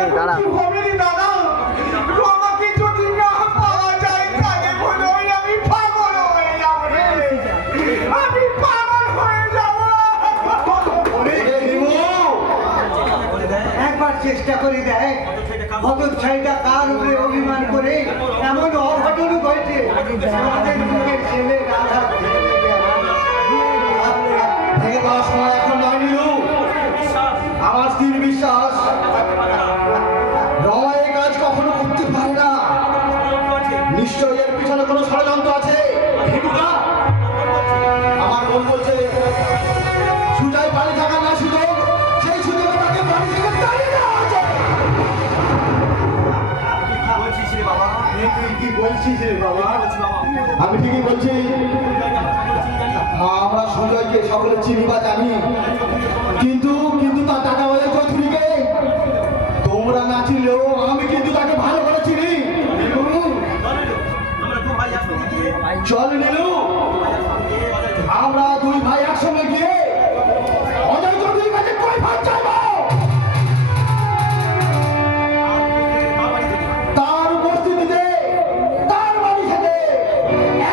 এই দাঁড়া। হবেনি দাদা, রমাকে যদি না পাওয়া যায় তাহলে মনে হয় আমি পাগল হয়ে যাব রে। আমি পাগল হয়ে যাব। একবার চেষ্টা করে দেখ হতচ্ছাইটা কার উপরে অভিমান করে এমন অঘটন ঘটে আমাদের যুগের ছেলে রাধা ভেঙে পাওয়ার সময় এখন নয় নীলু। আমার স্থির বিশ্বাস রমা এই কাজ কখনো করতে পারে না। নিশ্চয়ই এর পিছনে কোনো ষড়যন্ত্র আছে। ভিটুদা, আমার মন বলছে সুজাই বাড়ি থাকার না সুযোগ, সেই সুযোগে তাকে বাড়ি থেকে তাড়িয়ে দেওয়া হয়েছে। তুই কি বলছিস রে বাবা? আমি ঠিকই বলছি। আমরা সুজয়কে সকলে চিনি বা জানি, কিন্তু কিন্তু তার টাকা বলে চৌধুরীকে তোমরা না চিনলেও আমি কিন্তু তাকে ভালো করে চিনি। চল নীলু, আমরা দুই ভাই একসঙ্গে গিয়ে অজয় চৌধুরীর কাছে কই ভাগ চাইবো। তার উপস্থিতিতে তার বাড়ি থেকে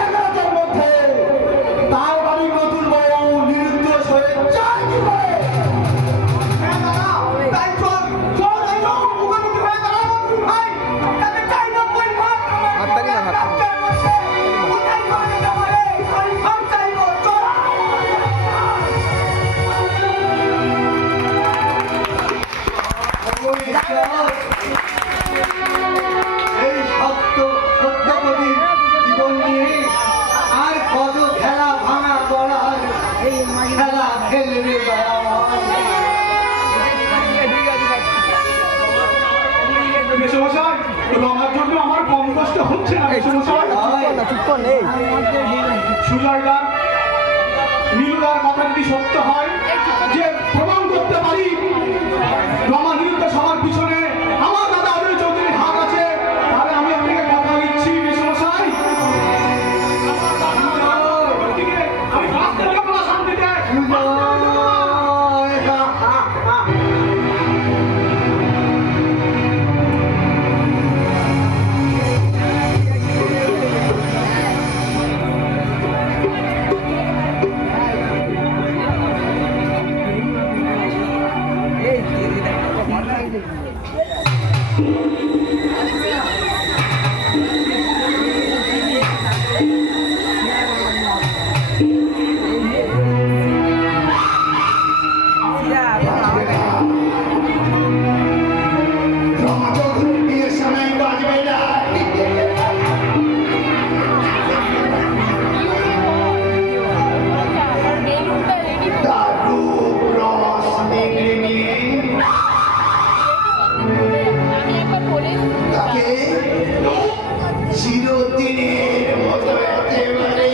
এক রাতের মধ্যে তার বাড়ির নতুন বউ নিরুদ্দেশ হয়ে যায় কি করে? হ্যাঁ দাদা, তাই চল, চল, তাই চল, মুখোমুখি হয়ে দাঁড়াবো তুই ভাই। তাকে চাই না কই ভাগ, হাততালি মার, হাততালি। রাস্তার মধ্যে কোথায় চলে যাবো রে? কই ভাগ চাইবো, চল। এই সত্যপতির জীবন নিয়ে আর কত খেলা ভাঙা করার খেলা খেলবে মেসোমশাই, রমার জন্য আমার কম কষ্ট হচ্ছে না মেসোমশাই। চুপ কর না, এই। সুজয়দার নীলুদার কথা যদি সত্য হয়, যে প্রমাণ করতে পারি রমা নীলুদা সবার পিছনে আমার দাদা অজয় চৌধুরীর হাত আছে, তাহলে আমি আপনাকে কথা দিচ্ছি মেসোমশাই, আমি বাঁচতে দেবো না শান্তিতে। রমা চৌধুরীর বিয়ের সময় বাজবে না। তার রূপ রস নিয়ে তাকে চিরদিনের মতো একেবারে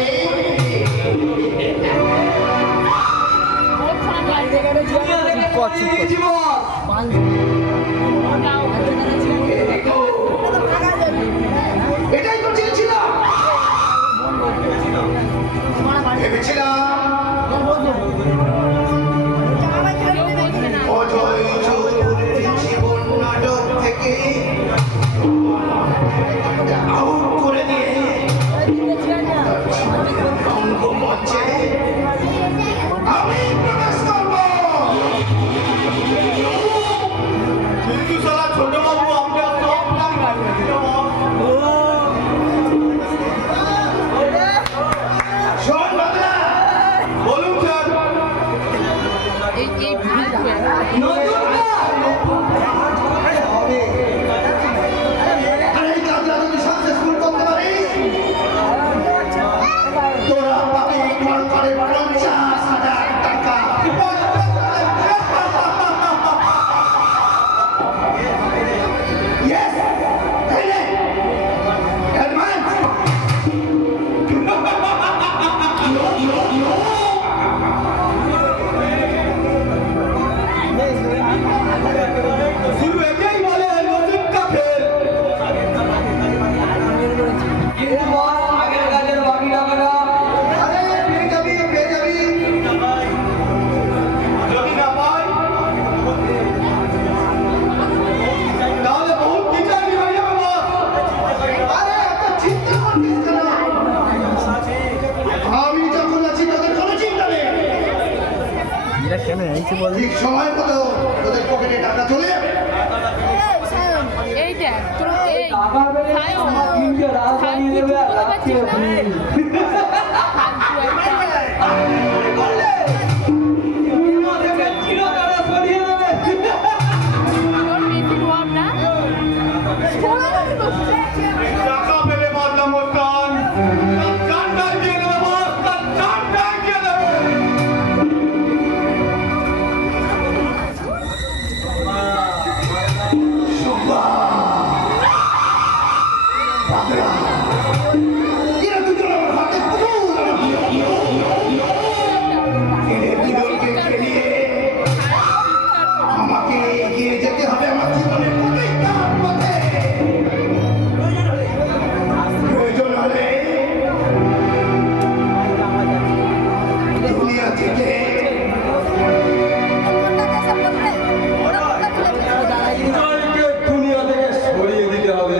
চুপ কর, চুপ কর। এটাই তো চেয়েছিলাম। ভেবেছিলাম অজয় চৌধুরীর জীবন নাটক থেকে আউট করে দিয়ে রঙ্গমঞ্চে আমি প্রবেশ করবো। কিন্তু সালা ছোট বাবু আমরা সব প্ল্যান শোন বাদলা, বলুন স্যার। এই ভিডিও আর এই কাজটা যদি সাকসেসফুল করতে পারিস তোরা পাবি ঘুমিয়ে দেবে আর রাত্রিও ঘুমিয়ে দেবে। তোমাদেরকে চিরতরে সরিয়ে দেবে। টাকা পেলে বদনাম কান কানটা দিয়ে দেবে বস, তার কানটা দিয়ে দেবে। এরা দুজন আমার হাতে পুতুল। এদের দুজনকে খেলিয়ে আমাকে এগিয়ে যেতে হবে আমার জীবনের প্রতিজ্ঞার পথে। প্রয়োজন হলে দুনিয়া থেকে বিজয়কে দুনিয়া থেকে সরিয়ে দিতে হবে।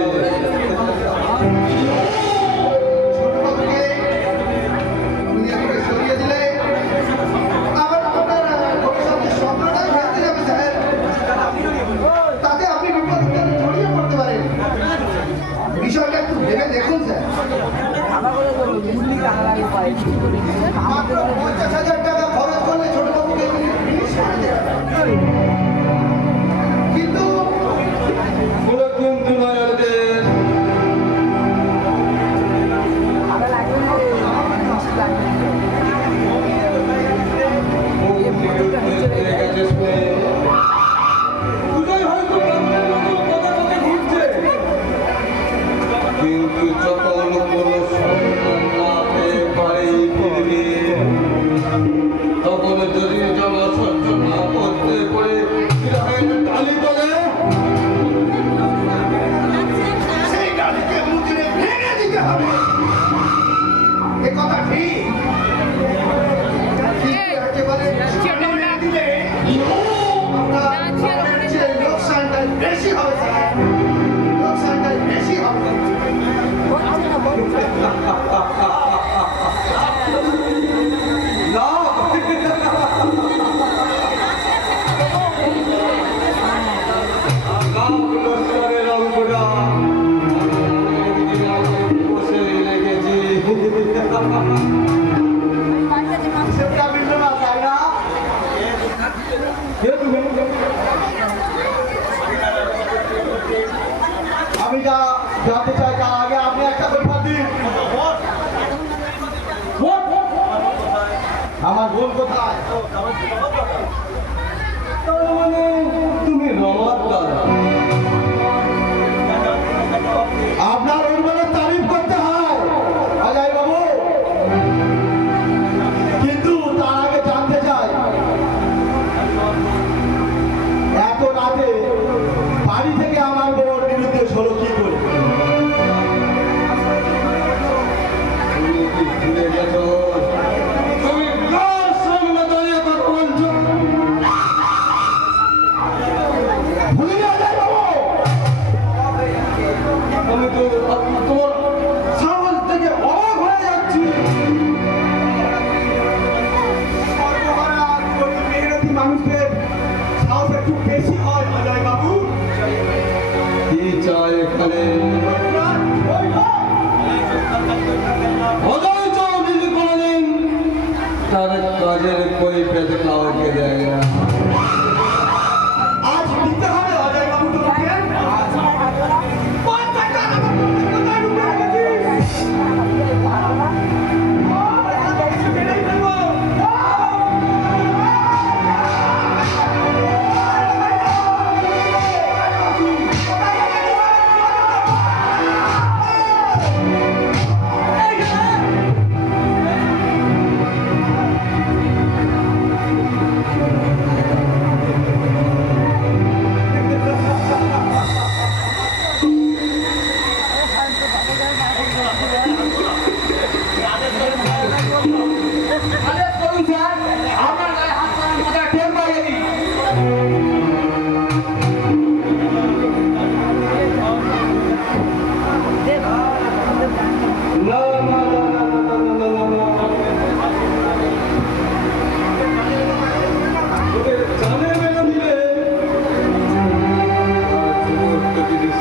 ছোটবাবুকে দুনিয়া থেকে সরিয়ে দিলে আবার আপনার ভবিষ্যতের স্বপ্নটাই ভেঙে যাবে স্যার। তাতে আপনি বিপদে ছড়িয়ে পড়তে পারেন। বিষয়টা একটু ভেবে দেখুন স্যার। মাত্র 50,000 টাকা খরচ করলে ছোটবাবুকে ফিনিশ করে দেওয়া যাবে। কিন্তু কোনো কিন্তু নয় ওদের। দুটোই হয়তো বাচ্চার মতো পদে পদে ঘুরছে। কিন্তু যখন কোনো সন্তান না পেয়ে বাড়ি ফিরবে, তখন যদি জনসহ্য না করতে পারে গ্রামের টালি তোলে। সেই গাড়িকে মুচড়ে ভেঙে দিতে হবে। এ কথা ঠিক। কিন্তু একেবারে ভেঙে দিলে আপনার যে লোকসানটা বেশি হবে স্যার। লোকসানটা বেশি হবে। না, পুরস্কারের অঙ্কটা বসে রেখেছি। সেটা মিলল না তাই না? আমি যা জানতে চাই তার আগে আপনি একটা কথা দিন। আমার বোন কোথায়? তার মানে তুমি রমার দাদা। আপনার অনুমানের তারিফ করতে হয় অজয় বাবু, কিন্তু তার আগে জানতে চাই এত রাতে বাড়ি থেকে আমার বউর বিরুদ্ধে হলো কি করে? তুমি কি ভুলে গেছো? তুমি কার সামনে দাঁড়িয়ে কথা বলছো? ভুলিনি অজয় বাবু? আমি তো তোমার সাহস থেকে অবাক হয়ে যাচ্ছি। সর্বহারা গরিব মেহনতি মানুষদের সাহস একটু বেশি হয় অজয় বাবু। কি চাই এখানে? অজয় চৌধুরী কোনদিন তার কাজের কৈফিয়ত কাউকে দেয় না। আজ দিতে হবে অজয় বাবু তোমাকে। 50 টাকা আমার পকেটে কোথায় ঢুকে রেখেছিস? মেরেই ফেলবো।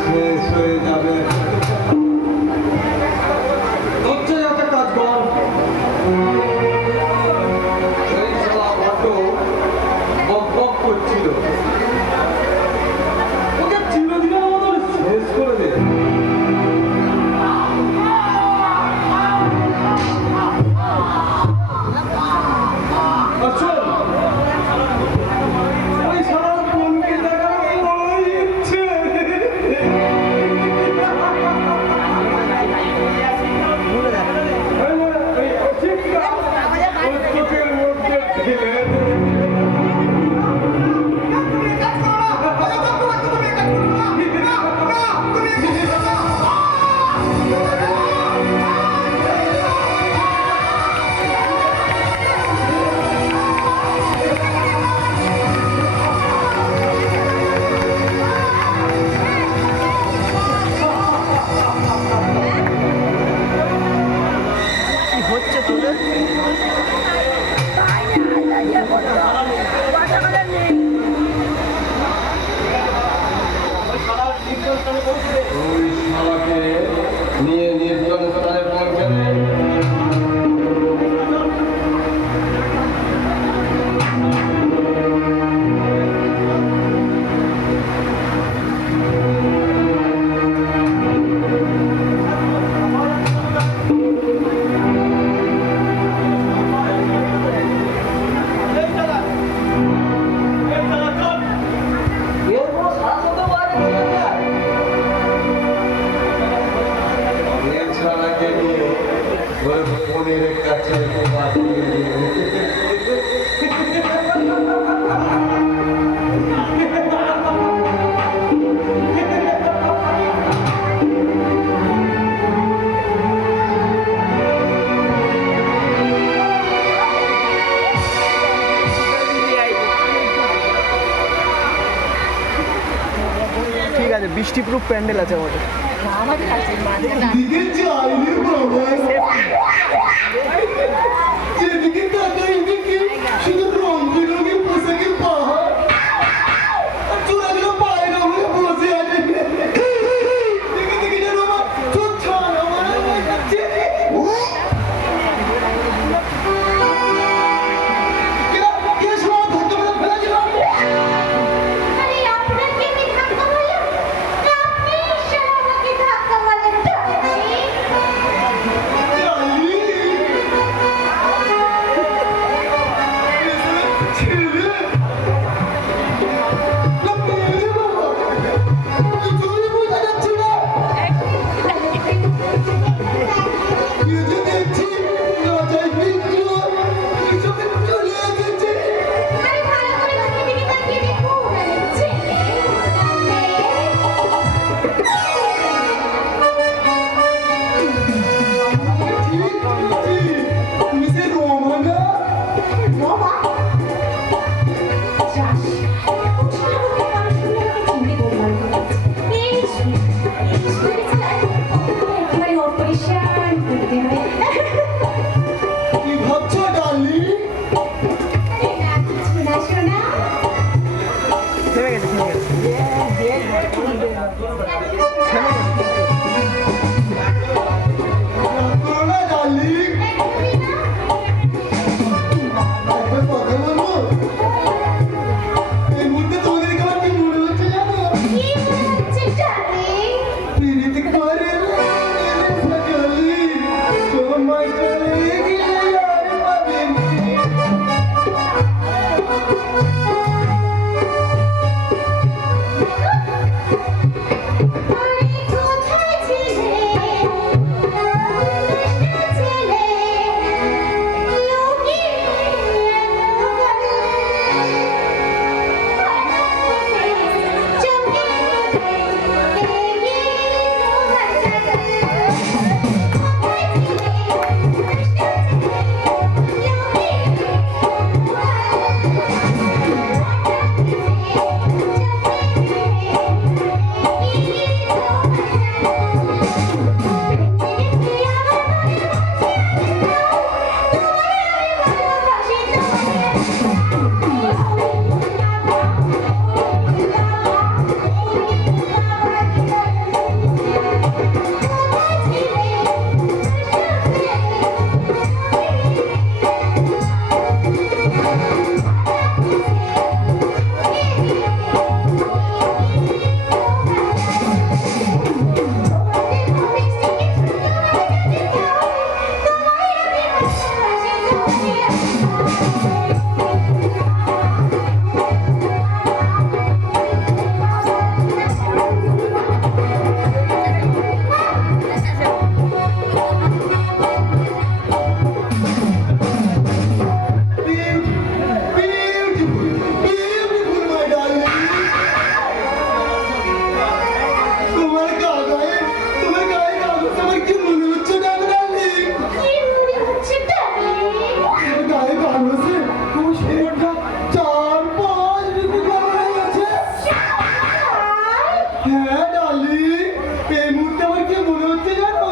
শেষ হয়ে যাবে। ওর বোনের কাছে পাঠিয়ে ঠিক আছে, বৃষ্টি প্রুফ প্যান্ডেল আছে আমাদের। দিকে চাইলে বাবা যেদিকে তাকাই দেখি শুধু রং বেরঙের পোশাকের পাহাড় আর চূড়াগুলো পায়রা হয়ে বসে আছে। দেখে দেখে যেন আমার চোখ ছাড়া মারা হয়ে যাচ্ছে। কে সময় ধরতে পারে ফেলেছিলাম। আরে আপনাকে কি ধাক্কা মারলাম? না আপনি ঈশ্বর আমাকে ধাক্কা মারলেন ডার্লিং। আরে ভালো করে মুখের দিকে তাকিয়ে দেখুন, আমি ছেলে। বাবা যাস ছেলে বলতে মানুষ শুনে আমাকে চিনতে পারবে এই শুনে চাই একেবারে অপারেশন করতে হয়। কি ভাবছো ডার্লিং? আরে না কিছু না শোনা। থেমে গেছে, থেমে গেছে। করো না ডার্লিং। একটা কথা বলবো? এই মুহূর্তে তোমাদেরকে আমার কি মনে হচ্ছে জানো? কি হচ্ছে ডার্লিং? পীড়িত করে সজলি সময় চলে গেলে আর পাবেন। আরে কোথায় ছিলে দুষ্ট ছেলে লুকিয়ে চমকে Beautiful, my darling. তোমার গায়ে কাগজ আমার কি মনে হচ্ছে না ডার্লিং? কি মনে হচ্ছে ডার্লিং? তোমার গায়ে কাগজে তোমার শরীরটা 4-5 ডিগ্রি গরম হয়ে গেছে। হ্যাঁ ডার্লিং, এই মুহূর্তে আমার কি মনে হচ্ছে জানো?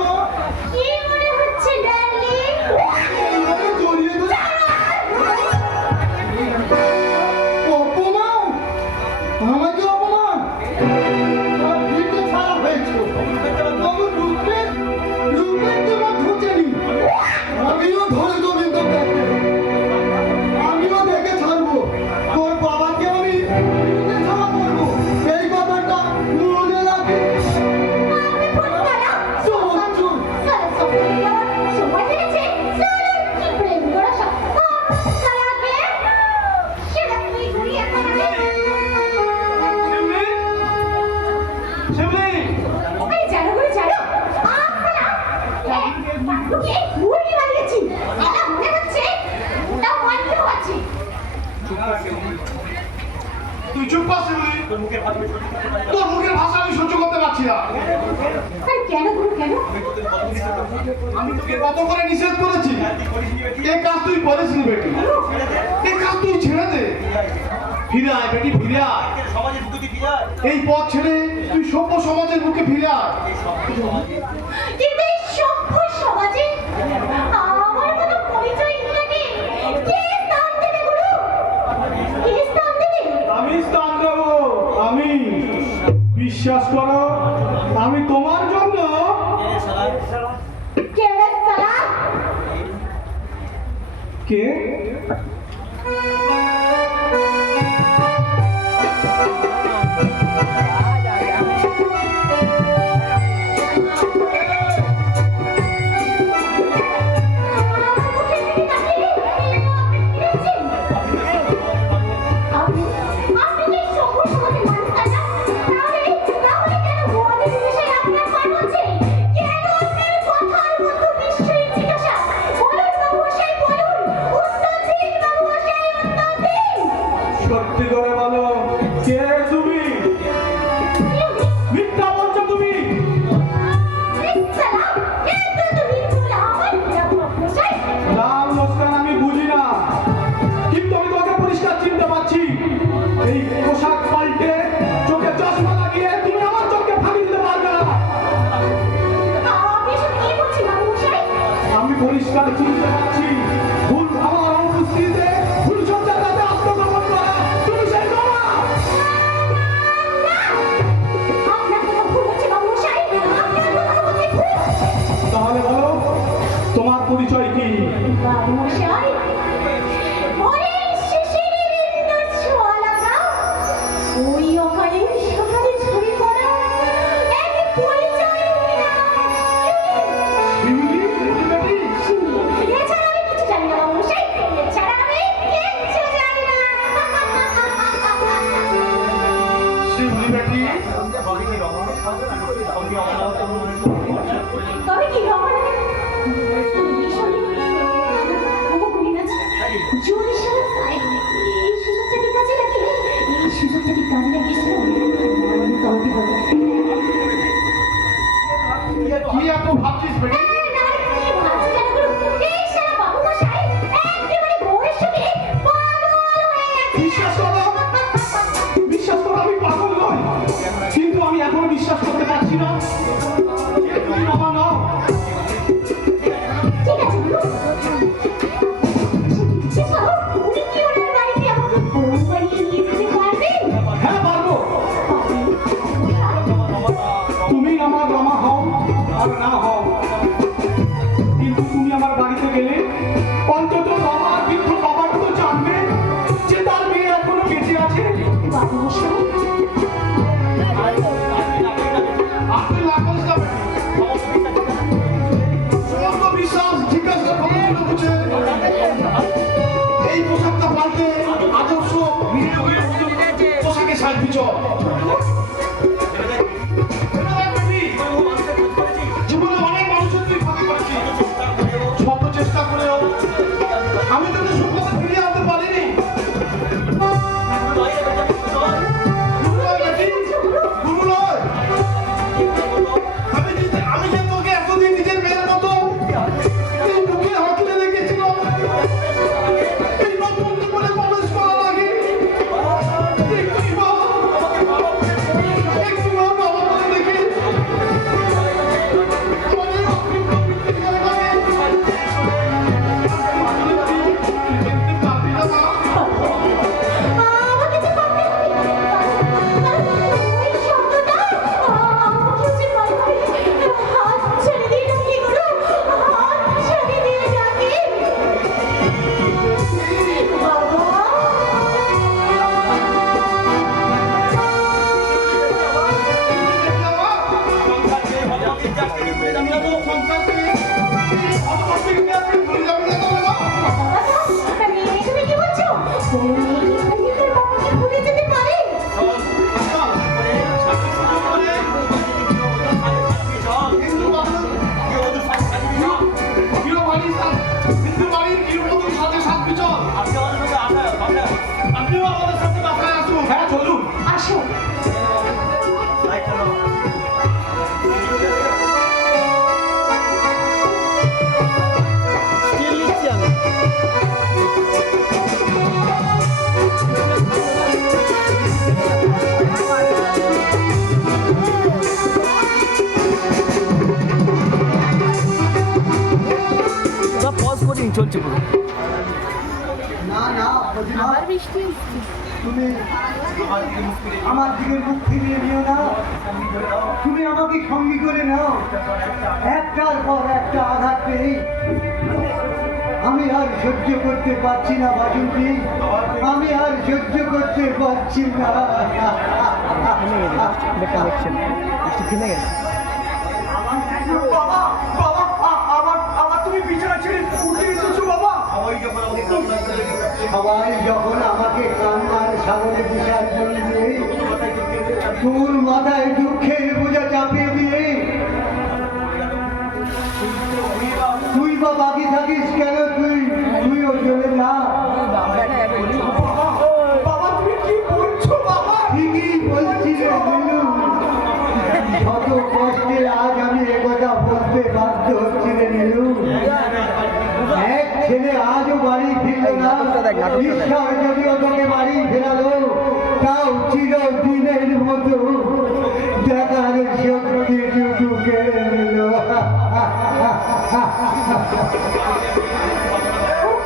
কি মনে হচ্ছে ডার্লিং? এইভাবে জড়িয়ে ধরে অপমান, আমাকে অপমান, আমার ভিটে ছাড়া হয়েছে। তবু রূপের তোমার ঘুচেনি। আমিও ধরে গোবিন্দ করতে, আমিও দেখে ছাড়বো তোর বাবাকে আমি ভিটে ছাড়া করবো। এই কথাটা মনে রাখি। আপনি ফোন করো। চুপ। সময় হয়েছে। কি প্রেম করা সব সারাকে সেটা তুই ঘুরিয়ে শিবলি, শিবলি, আরে জানো আপনারা লুকিয়ে ঘুরে তুই চুপ কর শিউলি। তোর মুখের ভাষা আমি সহ্য করতে পারি না। তোর মুখের ভাষা আমি সহ্য করতে পারছি না। আর কেন গুরু কেন? আমি তোকে কত করে নিষেধ করেছি, তুই করিস নি বেটি? এই কাজ তুই করিসনি বেটি, ছেড়ে দে। এই কাজ তুই ছেড়ে দে। ফিরে আয় বেটি, ফিরে আয়। আজকের সমাজে ঢুকে তুই ফিরে আয়। এই পথ ছেড়ে তুই সভ্য সমাজের বুকে ফিরে আয়। এই সভ্য সমাজে কিন্তু এই সভ্য সমাজে আমার কোনো পরিচয়হীনতাকে কে স্থান দেবে গুরু? কে স্থান দেবে? আমি স্থান দেব, আমি। বিশ্বাস করো, আমি তোমার জন্য এ শালা কে রে সালা? কে আমার মুখের দিকে তাকিয়ে দেখছেন? আপনি কি সভ্য সমাজের মানুষ তাই না? তাহলে কেন গোয়াদের বিষয়ে আপনার মন হচ্ছে? কেন আপনার কথার মতো বিস্ময়ের জিজ্ঞাসা? বলুন বাবুমশাই, বলুন। উত্তর দিন বাবুমশাই, উত্তর দিন। সত্যি করে বলো, কে তুমি? মিথ্যা বলছো তুমি। সালা, এত তুমি তুলা আমার বাবুমশাই। লাল মুস্কান আমি বুঝি না, কিন্তু আমি তোমাকে পরিষ্কার চিনতে পারছি। এই পোশাক পাল্টে চোখে চশমা লাগিয়ে তুমি আমার চোখকে ফাঁকি দিতে পারবে না। আপনি এসব কি বলছেন বাবুমশাই? আমি পরিষ্কার চিনতে পারছি, ভুল আমার অনুপস্থিতিতে ভুল সজ্জার কাছে আত্মগোপন করা তুমি সেই নোরা। আপনার কোনো ভুল হচ্ছে বাবুমশাই, আপনার কোনো হচ্ছে ভুল। তাহলে বলো, তোমার পরিচয় কি? বাবুমশাই, মনের শিশির বিন্দু ছোঁয়া লাগা, ওই অকালে সকালে ঝরে পড়া এক পরিচয়হীনা শিউলি, বেটি, এছাড়া আমি কিছু জানি না বাবুমশাই, এছাড়া আমি কিচ্ছু জানি না। শিউলি বেটি, তবে কি রকম সঙ্গে অমলাহত মনে তবে কি হবে? যদি সারা এই সুযোগটাকে কাজে লাগে, এই সুযোগটাকে কাজে লাগিয়েছিল তবে হবে। কি এত ভাবছিস বেটি? বিশ্বাস করো, বিশ্বাস করো, আমি পাগল নই, কিন্তু আমি এখনো বিশ্বাস করতে পারছি না যে তুমি আমার নও। হ্যাঁ পারবো, তুমি আমার রমা হও আর না হও, কিন্তু তুমি আমার বাড়িতে গেলে অন্তত আমার বৃদ্ধ বাবাটা তো জানবে যে তার মেয়ে এখনো বেঁচে আছে। আপনি লাগল যাবেন সমস্ত বিশ্বাস জিজ্ঞাসা খবরগুলো বুঝে এই পোশাকটা পাল্টে আদর্শ পোশাকে সাজবি চল। জীবনে অনেক মানুষের তুই ক্ষতি করেছিস, শত চেষ্টা করেও আমি তোকে সুখে ফিরিয়ে আনতে পারিনি। গুরু নয় বেটি, গুরু নয়। আমি যে তোকে এতদিন নিজের মেয়ের মতো এই বুকে হাতলে রেখেছিলাম, এই নতুন জীবনে প্রবেশ করার আগে একটু বাবা বলে দেখে আমাদের অতৃপ্ত বৃত্তির জায়গায় দেখতে পারবি না মা? ভুলে যেতে পারে। হিরো বাড়ির সাথে সাথে সাথে চল। আজকে আমাদের সঙ্গে আসা চলছে পুরো। না না ফজিলা, আবার বৃষ্টি হচ্ছে। তুমি আমার দিকে মুখ ফিরিয়ে নিও না, তুমি আমাকে সঙ্গী করে নাও। একটার পর একটা আঘাত পেয়ে আমি আর সহ্য করতে পারছি না বাসন্তী, আমি আর সহ্য করতে পারছি না। থেমে গেছে, দেখতে দেখছেন বৃষ্টি থেমে গেছে। বাবা বাবা আবার তুমি বিছানা ছেড়ে উঠে এসেছো বাবা। সবাই যখন আমাকে কান্নার সাগরে বিশাল করে দিয়ে তোর মাথায় দুঃখের বোঝা চাপিয়ে দিয়ে তুই বা বাকি থাকিস কেন? তুইও চলে যা। বাবা তুমি কি বলছো বাবা? ঠিকই বলছি রে বেলু, শত কষ্টে আজ আমি একথা বলতে বাধ্য হচ্ছি রে নীলু। এক ছেলে আজও বাড়ি ফিরল না, ঈশ্বর যদিও তোকে বাড়ি ফেরালো তাও চিরদিনের মতো দেখার শক্তিটুকু কেড়ে নিল।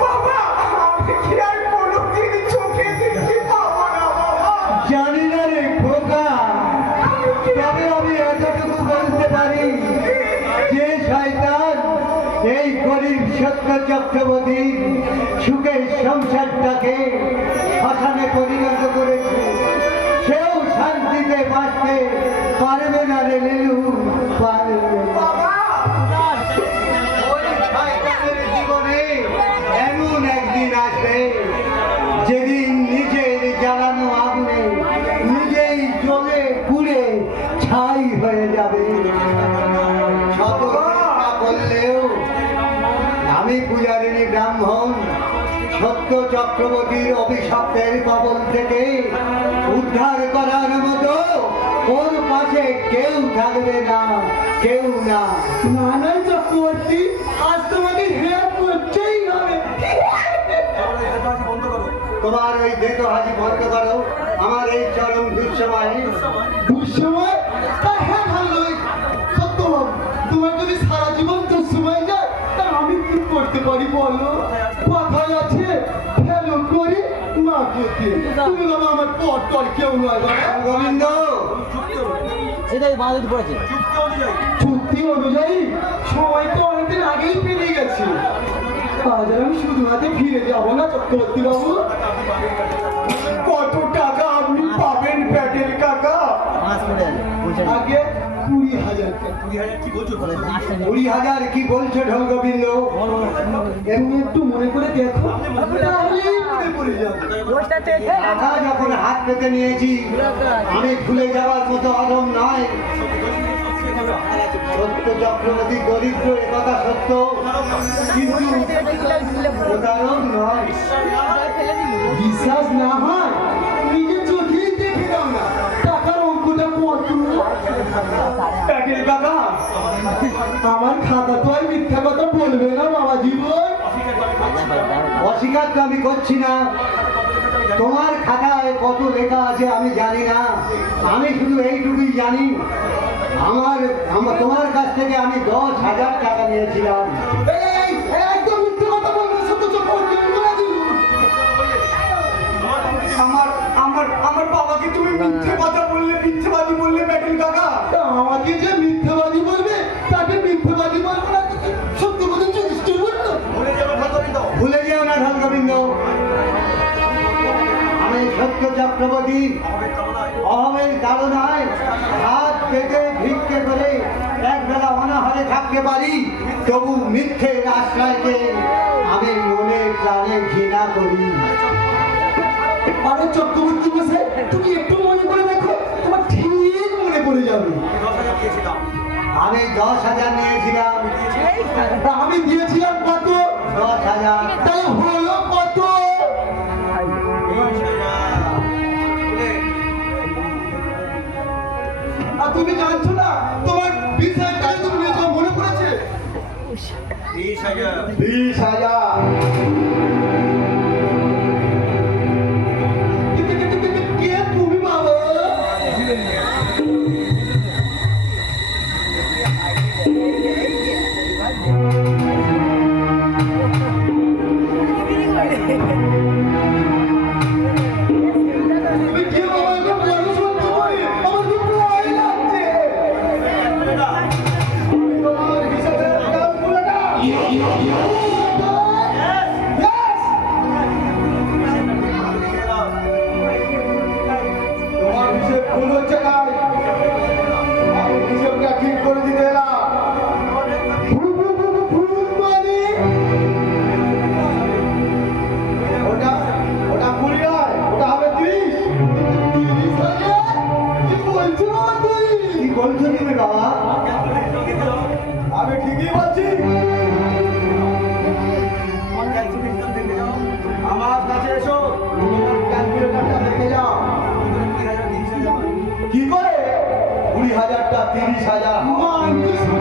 বাবা আমি কি আর কোনোদিন চোখে দেখতে পাবো না বাবা? জানি না রে খোকা, তবে আমি এতটুকু বলতে পারি যে শয়তান এই গরিব সত্য চক্রবর্তী সুখের সংসারটাকে শ্মশানে পরিণত করেছে, সেও শান্তিতে বাঁচতে পারবে না রে নীলু, পারবে না। ওই শয়তানের জীবনে এমন একদিন আসবে যেদিন নিজের জ্বালানো আগুনে নিজেই জ্বলে পুড়ে ছাই হয়ে যাবে। শত চেষ্টা করলেও আমি পূজারিণী ব্রাহ্মণ সত্য চক্রবর্তীর অভিশপ্তের কবল থেকে উদ্ধার করার মতো ওর পাশে কেউ থাকবে না, কেউ না। নানা চক্রবর্তী, আজ তোমাকে হেল্প করতেই হবে। তোমার ওই দেখো হাজি বন্ধ করো, আমার এই চরম দুঃসময়। দুঃসময়? হ্যাঁ ভালো সত্য বাবু, তোমার যদি সারা জীবন দুঃসময় যায় তা আমি কি করতে পারি বলো? কথায় আছে ফেলো করি মা করতে, তুমি বাবা আমার পর টর কেউ নয় বাবা। গোবিন্দ, এটাই বাঁধা পড়েছে। চুক্তি অনুযায়ী সময় তো অনেকদিন আগেই পেরিয়ে গেছে, আজ আর আমি শুধু হাতে ফিরে যাবো না চক্রবর্তী বাবু। কত টাকা আপনি পাবেন প্যাটেল কাকা? আগে 20,000 টাকা। 20,000 কি বলছো ঢোল গোবিন্দ? এমনি একটু মনে করে দেখো, তাহলেই মনে পড়ে যাবে। টাকা যখন হাত পেতে নিয়েছি আমি ভুলে যাওয়ার মতো অদম নয়। সত্য চক্রবর্তী দরিদ্র একথা সত্য, কিন্তু প্রতারক নয়। বিশ্বাস না হয় নিজের চোখেই দেখে দাও না টাকার অঙ্কটা কত। প্যাটেল কাকা আমার খাতা তো আর মিথ্যা কথা বলবে না বাবা জীবন। অস্বীকার তো আমি করছি না, তোমার খাতায় কত লেখা আছে আমি জানি না, আমি শুধু এইটুকুই জানি তোমার কাছ থেকে আমি 10,000 টাকা নিয়েছিলাম। একদম মিথ্যে কথা বলবে সত্য চক্রবর্তী, বলে দিল। আমার বাবাকে তুমি মিথ্যে কথা বললে, মিথ্যেবাদী বললে প্যাটেল কাকা। আমাকে যে মিথ্যাবাদী বলবে তাকে মিথ্যাবাদী বলবো না, সত্যি বলে চুরিষ্টি বলতো। ভুলে যেও না ঢল গোবিন্দ, আমি সত্য চক্রবর্তী অহমের তাড়নায় হাত পেতে ভিক্ষে করে একবেলা অনাহারে থাকতে পারি, তবু মিথ্যের আশ্রয়কে আমি মনে প্রাণে ঘৃণা করি। আরে চক্রবর্তী বসে তুমি একটু মনে করে দেখো, তোমার ঠিক মনে পড়ে যাবে। আমি 10,000 নিয়েছিলাম। আমি দিয়েছিলাম কত? 10,000। তাই হলো কত? আর তুমি জানছো না তোমার 20,000 টাকা তুমি নিয়েছো, মনে পড়েছে? 20,000। কে তুমি বাবা? হাজারটা 30,000 মান কিছু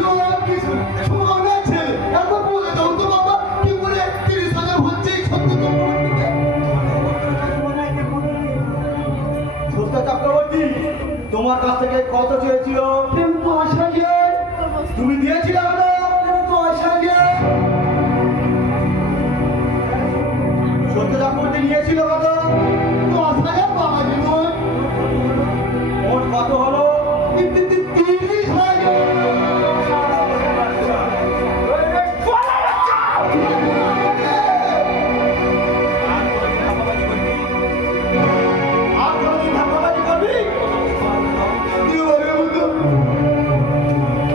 লোক কিছু সোনা ছেলে একবার বলে দাও তো বাবা কি করে 30,000 হচ্ছে এই ছোট্ট চক্রবর্তীতে সুস্থ চক্রবর্তী তোমার কাছ থেকে কত চেয়েছিল? 10,000 তুমি দিয়েছিলে কত? 10,000 সত্য চক্রবর্তী নিয়েছিল কত? 10,000 বাবা জীবন মোট কত হলো? 30,000 আর কোনোদিন ধাপ্পাবাজি করবি?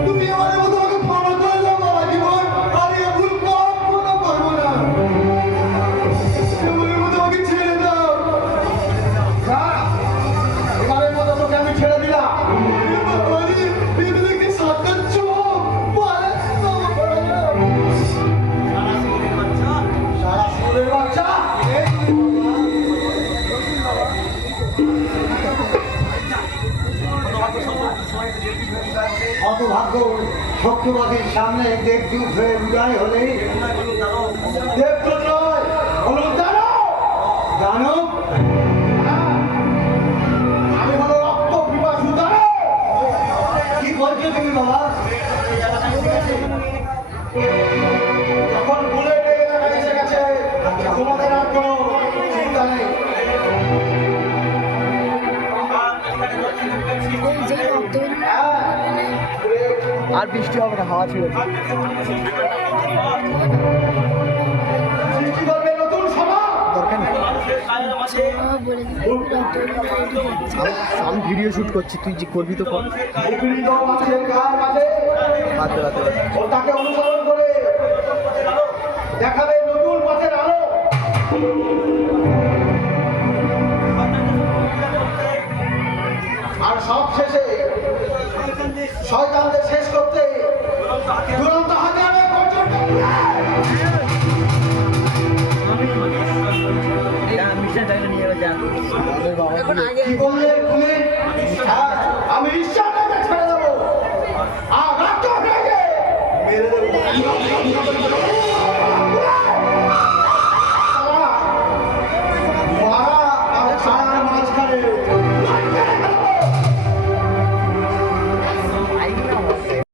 তুমি এবারে মতো আমাকে ক্ষমা করে দাও বাবা জীবন আর এ ভুল কখনো করবো না এবারে মতো আমাকে ছেড়ে দাও না, এবারের মতো তোকে আমি ছেড়ে দিলাম। বাবারে এগুলোকে সাক্ষাৎ চোখ বলে সারা সুরের বাচ্চা হতভাগ্য শত্রুবাদীর সামনে দেখযুগ হয়ে উদয় হলে দেখতো নয় হলো জানো জানো আমি হলো রক্ত পিপাসু জানো কি বলছো তুমি বাবা? যখন বলে এসে গেছে তোমাদের আর কোনো চিন্তা নেই আর বৃষ্টি হবে না, হাওয়া ছিল। সৃষ্টি করবে নতুন সমাজ দরকার নেই, আমি ভিডিও শুট করছি, তুই যে করবি তো কর। নিপীড়িত মানুষের গায়ের মাঝে বাদ দে, বাদ দে, বাদ দে। ও তাকে অনুসরণ করে দেখাবে নতুন পথের আলো আর সব শেষে শয়তানদের শেষ করতে দুরন্ত হাজারে পর্যন্ত কি বললে তুমি হ্যাঁ, আমি ঈশ্বরকে ছেড়ে দেবো আর রাজ্য হয়ে মেরে দেবো